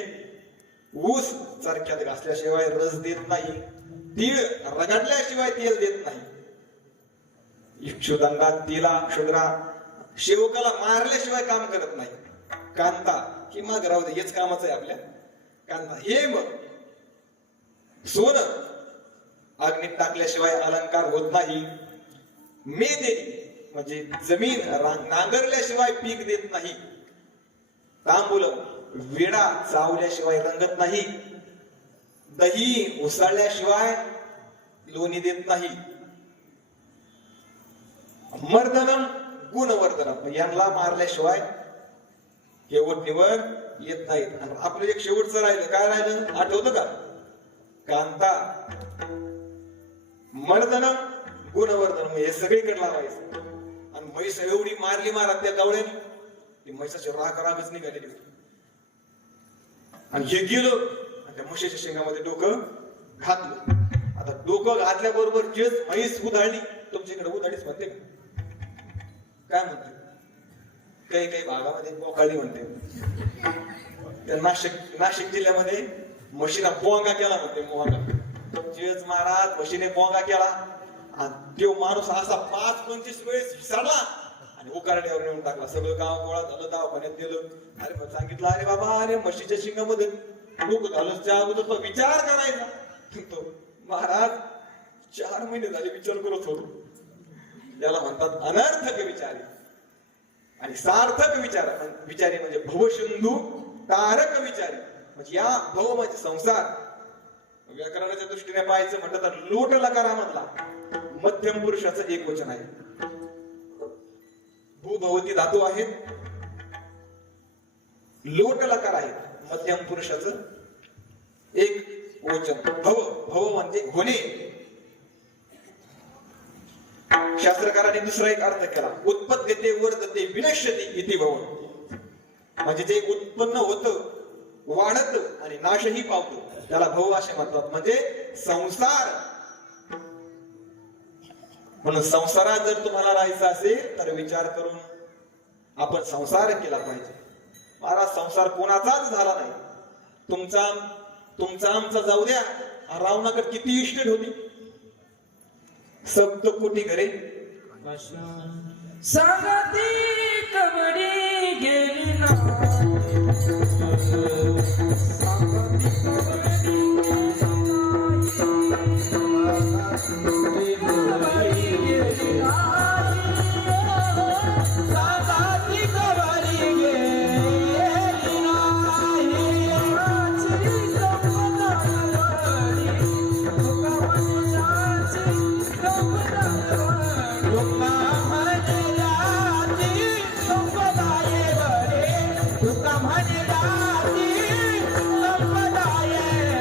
ऊस चरख्यात घासल्याशिवाय रस देत नाही, तीळ रगडल्याशिवाय तेल देत नाही. इक्षुदंडा तिला क्षुद्रा सेवकाला मारल्याशिवाय काम करत नाही. कांता कि मग राहू दे, हेच कामाचं आहे आपल्या. कांता हे मग सोनं अग्नीत टाकल्याशिवाय अलंकार होत नाही. मेदेनी म्हणजे जमीन नांगरल्याशिवाय पीक देत नाही. तांबूलम विडा चावल्याशिवाय रंगत नाही. दही उसळल्याशिवाय लोणी देत नाही. मर्दनम गुणवर्धनम यांना मारल्याशिवाय हे ओढणीवर येत नाहीत. आणि आपलं एक शेवटचं राहिलं, काय राहिलं आठवतं का? कांता मर्दनम गुणवर्धनम हे सगळीकडे लावायचं. आणि म्हैस एवढी मारली मारा त्या गवळ्याने, ती म्हैसाची रागच निघालेली होती. आणि हे गेलो आणि त्या म्हशीच्या शेंगामध्ये डोकं घातलं. आता डोकं घातल्याबरोबर जेच म्हैस उधाळली, तुमच्याकडे उधाळीच म्हणते का? काय म्हणते? काही काही भागामध्ये बोकाळी म्हणते. त्या नाशिक जिल्ह्यामध्ये म्हशीला बोंगा केला म्हणते. बोंगा जेच महाराज म्हशीने बोंगा केला आणि तो माणूस असा 5-25 वेळेस विसरला आणि उकारड्यावर नेऊन टाकला. सगळं गाव गोळा झालं, दवाखान्यात गेलं. अरे मग सांगितलं, अरे बाबा, अरे म्हशीच्या शिंगामध्ये डोकं घालूच्या अगोदर तो विचार करायचा. तो महाराज 4 महिने झाले विचार करत होतो. त्याला म्हणतात अनर्थक विचारी आणि सार्थक विचारी म्हणजे भवसिंधू तारक विचारी. म्हणजे या भव म्हणजे संसार. व्याकरणाच्या दृष्टीने पाहायचं म्हटलं तर लोट लकारामधला मध्यम पुरुषाचं एक वचन आहे. भूभवती धातू आहेत, लोट लकार आहेत, मध्यम पुरुषाचं एक वचन. भव म्हणजे होणे. शास्त्रकाराने दुसरा एक अर्थ केला, उत्पत्तीते वर्धते विनश्यते इति भव. म्हणजे जे उत्पन्न होतं, वाढत आणि नाशही पावतो त्याला भव असे म्हणतात. म्हणजे संसार. म्हणून संसारात जर तुम्हाला राहायचं असेल तर विचार करून आपण संसार केला पाहिजे. महाराज संसार कोणाचाच झाला नाही. तुमचा आमचा जाऊ द्या. रावणाकडे किती इस्टेट होती? 7 कोटी घरे. सांगती कबडी गेली ना, सांगती कबडी गेली नाही, सांगती कबडी गेली नाही. आजची संपदावरी तुका म्हणण्याची संपदावरी, तुका म्हणण्याची संपदावरी, तुका म्हणण्याची संपदावरी.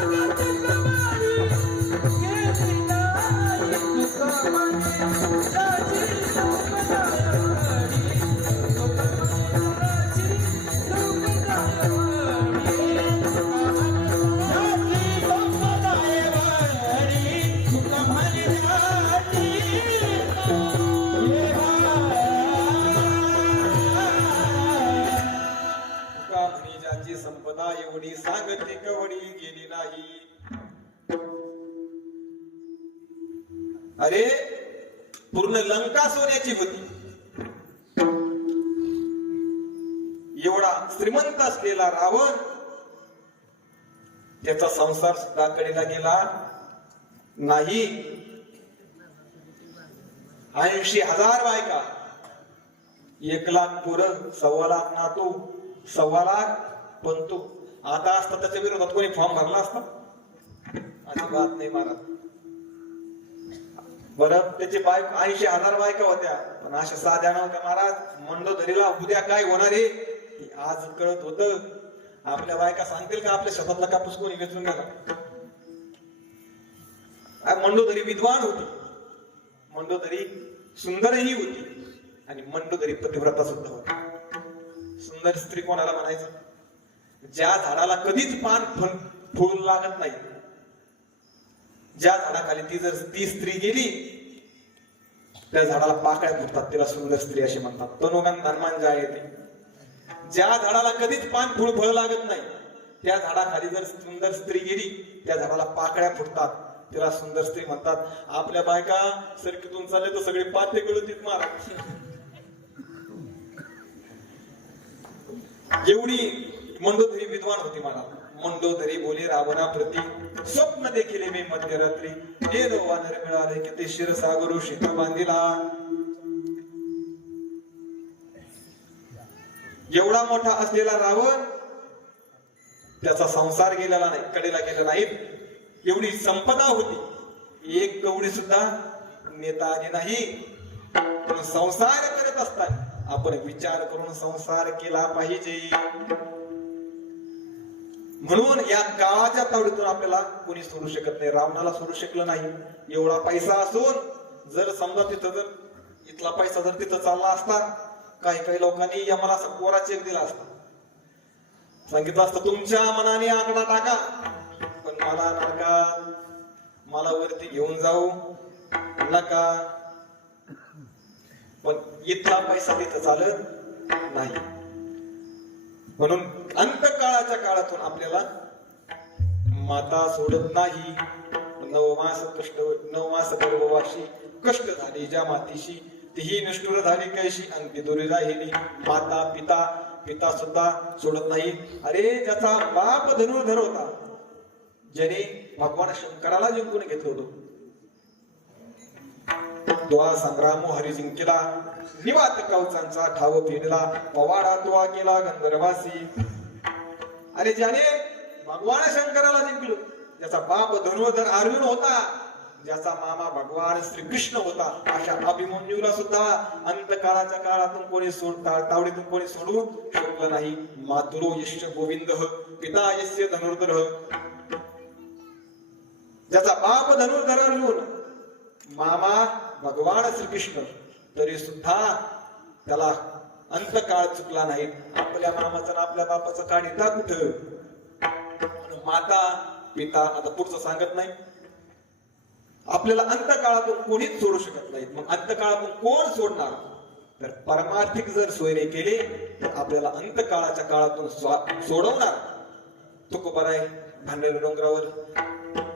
सांगती कबडी गेली नाही, सांगती कबडी गेली नाही, तुका म्हणण्याची संपदावरी, तुका म्हणण्याची संपदा एवढी सांगते कवडी गेली नाही. अरे पूर्ण लंका सोन्याची होती. एवढा श्रीमंत असलेला रावण, त्याचा संसार सुद्धा कडेला गेला नाही. 80,000 बायका, 1,00,000 पोरं, 1,25,000 नातू, 1,25,000 पंतू. आता असता त्याच्या विरोधात कोणी फॉर्म भरला असता? अजिबात नाही महाराज. बरं त्याची 80,000 बायका होत्या, पण अशा साध्या नव्हत्या महाराज. मंडोदरीला उद्या काय होणार आहे आज कळत होत. आपल्या बायका सांगतील का आपल्या शेतातला कापूस कोणी वेचून गेला? मंडोदरी विद्वान होती, मंडोदरी सुंदरही होती आणि मंडोदरी पतिव्रता सुद्धा होती. सुंदर स्त्री कोणाला म्हणायचं? ज्या झाडाला कधीच पान फुल लागत नाही, ज्या झाडाखाली ती जर ती स्त्री गेली त्या झाडाला पाकळ्या फुटतात, त्याला सुंदर स्त्री असे म्हणतात. तनोगन धनमान ज्या येते, ज्या झाडाला कधीच पान फुल फळ लागत नाही, त्या झाडाखाली जर सुंदर स्त्री गेली, त्या झाडाला पाकळ्या फुटतात, त्याला सुंदर स्त्री म्हणतात. आपल्या बायका सरकीतून चालले तर सगळे पाते गळतीत मारा. एवढी मंडोदरी विद्वान होती महाराज. मंडोदरी बोले रावणा प्रती, स्वप्न देखील मी मध्यरात्री, हे वानर मिळाले की ते क्षीरसागर शीत बांधिला. एवढा मोठा असलेला रावण, त्याचा संसार गेलेला नाही, कडेला गेला नाही. एवढी संपदा होती, एक कवडी सुद्धा नेता आली नाही. पण संसार करत असताना आपण विचार करून संसार केला पाहिजे. म्हणून या काळाच्या तावडीतून आपल्याला कोणी सोडू शकत नाही. रावणाला सोडू शकलं नाही. एवढा पैसा असून जर समजा तिथं जर इथला पैसा जर तिथं चालला असता, काही काही लोकांनी यमाला असा कोरा चेक दिला असता, सांगितलं असतं तुमच्या मनाने आकडा टाका, पण मला नका, मला वरती घेऊन जाऊ नका. पण इथला पैसा तिथं चालत नाही. म्हणून अंतकाळाच्या काळातून आपल्याला माता सोडत नाही. 9 मास गर्भवाशी कष्ट झाले ज्या मातीशी, तीही निष्ठुर झाली कैशी, अंती दुरी राहिली माता. पिता सुद्धा सोडत नाही. अरे ज्याचा बाप धनुर्धर होता, ज्याने भगवान शंकराला जिंकून घेतलं होतं, द्वा संग्राम हरी जिंकला, निवात कवचांचा ठाव फेडला, पवाडा तुआ केला गंधर्वासी. अरे ज्याने भगवान शंकराला जिंकलो, ज्याचा बाप धनुर्धर अर्जुन होता, ज्याचा मामा भगवान श्रीकृष्ण होता, अशा अभिमन्यूला सुद्धा अंतकाळाच्या काळातून कोणी तावडीतून कोणी सोडू शकलं नाही. मातुरो यश गोविंद, पिता यस्य धनुर्धर. ज्याचा बाप धनुर्धर अर्जुन, मामा भगवान श्रीकृष्ण, तरी सुद्धा त्याला अंतकाळ चुकला नाही. आपल्या मामाचं आणि आपल्या बापाचं काढिता कुठं? माता पिता, आता पुढचं सांगत नाही, आपल्याला अंतकाळातून कोणीच सोडू शकत नाही. मग अंतकाळातून कोण सोडणार? तर परमार्थिक जर सोय नाही केली तर आपल्याला अंतकाळाच्या काळातून सोडवणार. तुकोबाराय भांडण डोंगरावर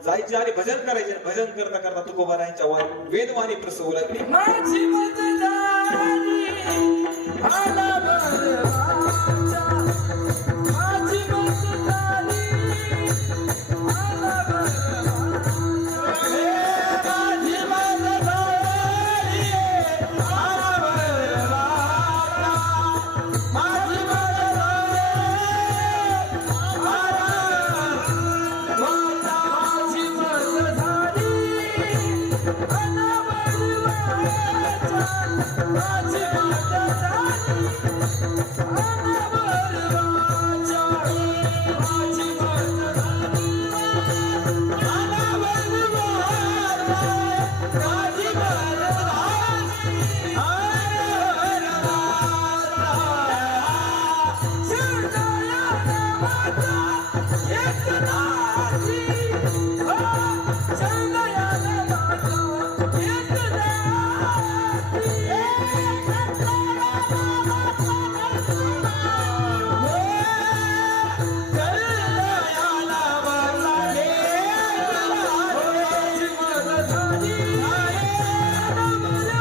जायचे आणि भजन करायचे. भजन करता करता तुकोबारायांच्या वेदवाणी प्रसवू लागली. माझी मत झाली आला बरवाचा, माझी मत झाली आला बरवाचा, माझी मत झाली आला बरवाचा, माझी मत झाली आला बरवाचा, माझी मत झाली आला बरवाचा, माझी मत झाली आला बरवाचा, माझी मत झाली आला बरवाचा, माझी मत झाली आला बरवाचा. शरणाया देवाचा एक नाती, हो शरणाया देवाचा एक नाती, शरणायाला वरला माझी मत झाली आला बरवाचा, मत झाली आला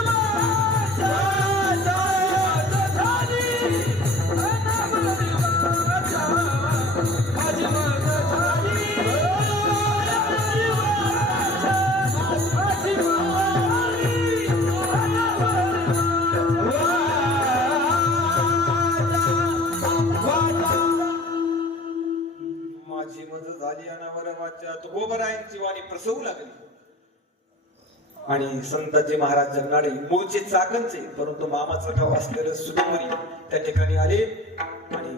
बरवाचा, माझी मत झाली आला बरवाचा, माझी मत माझी मत झाली अनावरवाच्या. तुकोबारायांची वाणी प्रसवू लागली. आणि संताजी महाराज जगनाडे मूळचे चाकणचे, परंतु मामाचं गाव असलेलं सुडोंगरी त्या ठिकाणी आले आणि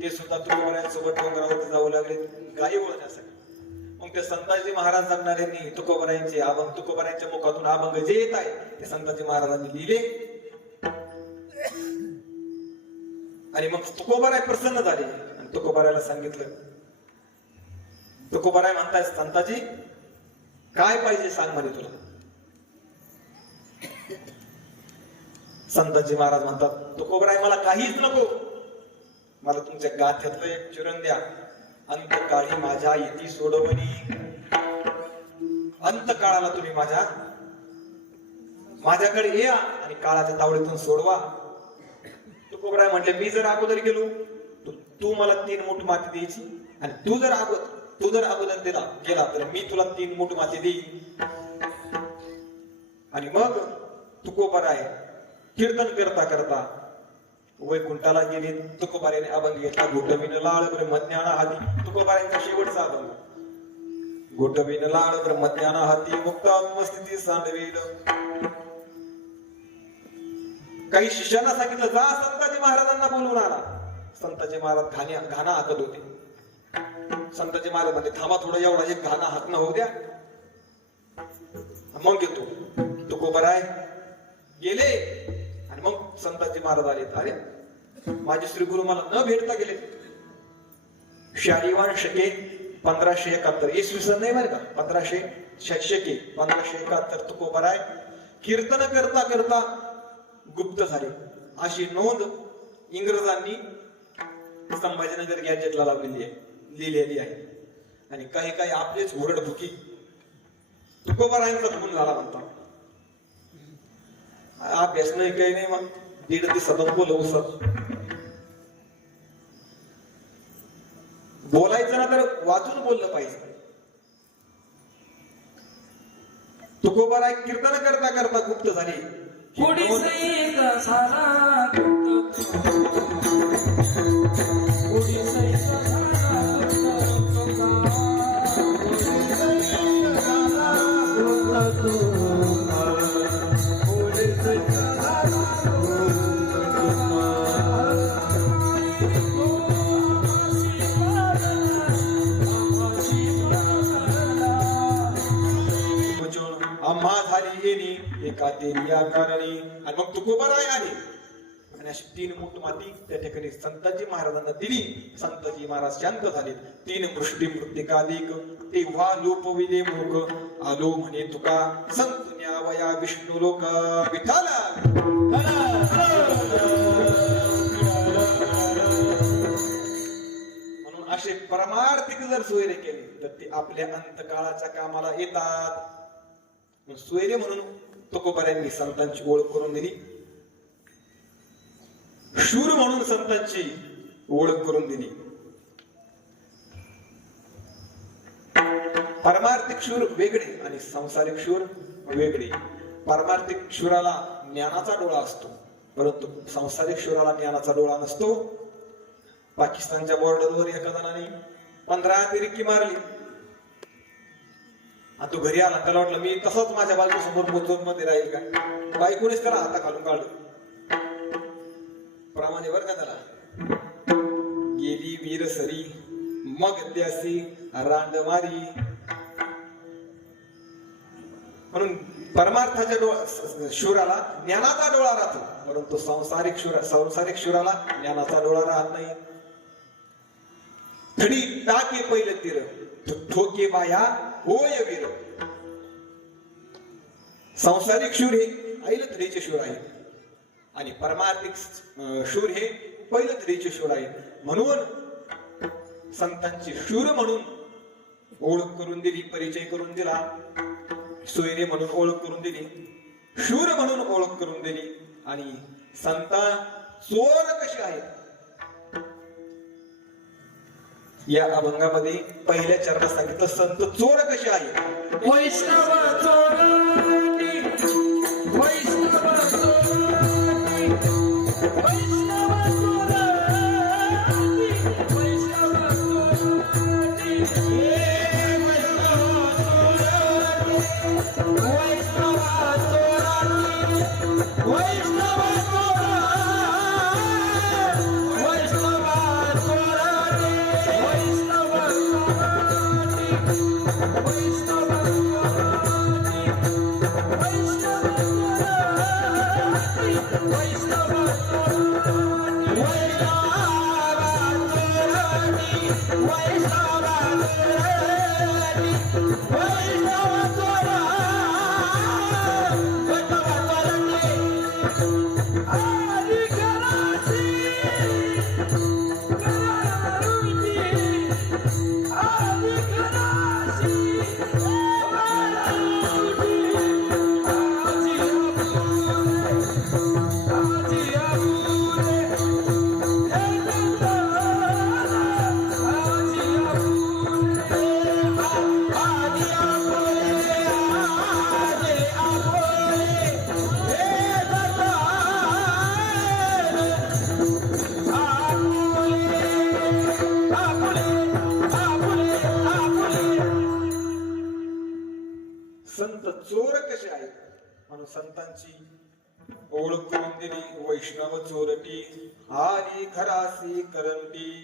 ते सुद्धा तुकोबारायांसोबत डोंगरावरती जाऊ लागले गायी वळण्यासाठी. मग ते संताजी महाराज जगनाड्यांनी तुकोबारायांचे अभंग, तुकोबारायांच्या मुखातून अभंग जे येत आहे ते संताजी महाराजांनी लिहिले. आणि मग तुकोबाराय प्रसन्न झाले आणि तुकोबारायला सांगितलं. तुकोबाराय म्हणताय संताजी काय पाहिजे सांग म्हणे तुला. संताजी महाराज म्हणतात तुकोबराय मला काहीच नको, मला तुमच्या गाथ्यातलं एक चुरण द्या. अंतकाळी माझ्या येती सोडवणी, अंतकाळाला तुम्ही माझ्याकडे या आणि काळाच्या तावडीतून सोडवा. तुकोबराय म्हटले मी जर अगोदर गेलो तू मला 3 मूठ माती द्यायची, आणि तू जर अगोदर गेला तर मी तुला 3 मूठ माती देईन. आणि मग तुकोबराय कीर्तन करता करता वैकुंठाला गेले. तुकोबाराने अभंग घेतला घोटवीन लाळ ब्रह्मज्ञाना हाती. तुकोबारांचा शेवटचा अभंग, घोटवीन लाळ ब्रह्मज्ञाना हाती मुक्तात्मस्थिती सांडवील. काही शिष्यांना सांगितलं जा संताजी महाराजांना बोलवून आणा. संताजी महाराज घाणा हाकत होते. संताजी महाराज म्हणजे थांबा थोडं, एवढा एक घाणा हाकणं होऊ द्या मग येतो. तुकोबराय गेले आणि मग संताजी महाराज आले. अरे माझे श्री गुरु मला न भेटता गेले. शालिवान शके 1571 इसवी सन नाही बरं का, 1571 तुकोबराय कीर्तन करता करता गुप्त झाले अशी नोंद इंग्रजांनी संभाजीनगर गॅजेटला लिहिलेली आहे. आणि काही आपलेच ओरडभुकी तुकोबरायांचा खून झाला म्हणतात. अभ्यास नाही काही नाही, मग 1.5 दिवसात बोलवू सर. बोलायचं ना तर वाचून बोललं पाहिजे. तुकोबराय कीर्तन करता करता गुप्त झाले. आम्हा झाली येणी एका तेरिया कारणी. आणि मग तुकोबराय आले आणि अशी 3 मूठ माती त्या ठिकाणी संताजी महाराजांना दिली. संताजी महाराज शांत झाले. 3 मृष्टी मृत्तिकाधिक तेव्हा लोपविले मुख आलो म्हणे तुका संत न्यावया विष्णू लोक विठाला. म्हणून असे परमार्थिक जर सोयरे केले तर ते आपल्या अंतकाळाच्या कामाला येतात. सोयरे म्हणून तुकोबरायांनी संतांची ओळख करून दिली. शूर म्हणून संतांची ओळख करून दिली. पारमार्थिक शूर वेगळे आणि सांसारिक शूर वेगळे. पारमार्थिक शूराला ज्ञानाचा डोळा असतो, परंतु सांसारिक शूराला ज्ञानाचा डोळा नसतो. पाकिस्तानच्या बॉर्डरवर एका जणाने 15 तिरकी मारली. तो घरी आला, त्याला वाटलं मी तसंच माझ्या बाजू समोर मोजून मध्ये राहील का. बायकोनेच त्याला हाता घालून काढलं प्रमाणे बर का. त्याला गेली वीर सरी मग त्यासी रांड मारी. म्हणून परमार्थाच्या शूराला ज्ञानाचा डोळा राहतो, परंतु सांसारिक शूराला ज्ञानाचा डोळा राहत नाही. धडी टाके पहिलं तीर ठोके बाया होय वीर. सांसारिक शूर हे ऐल तऱ्हेचे शूर आहेत आणि परमार्थिक शूर हे पहिलं तऱ्हेचे शूर आहेत. म्हणून संतांची शूर म्हणून ओळख करून दिली, परिचय करून दिला. सोयरे म्हणून ओळख करून दिली, शूर म्हणून ओळख करून दिली. आणि संत चोर कसे आहेत या अभंगामध्ये पहिल्या चरणात सांगितलं. संत चोर कसे आहेत. वैष्णव चोरांनी, वैष्णव चोरांनी, वैष्णव चोरांनी, वैष्णव चोरांनी, वैष्णव चोरांनी, वैष्णव संत चोर कसे आहेत म्हणून संतांची ओळख करून दिली. वैष्णव चोरटी आली घरासी करंटी.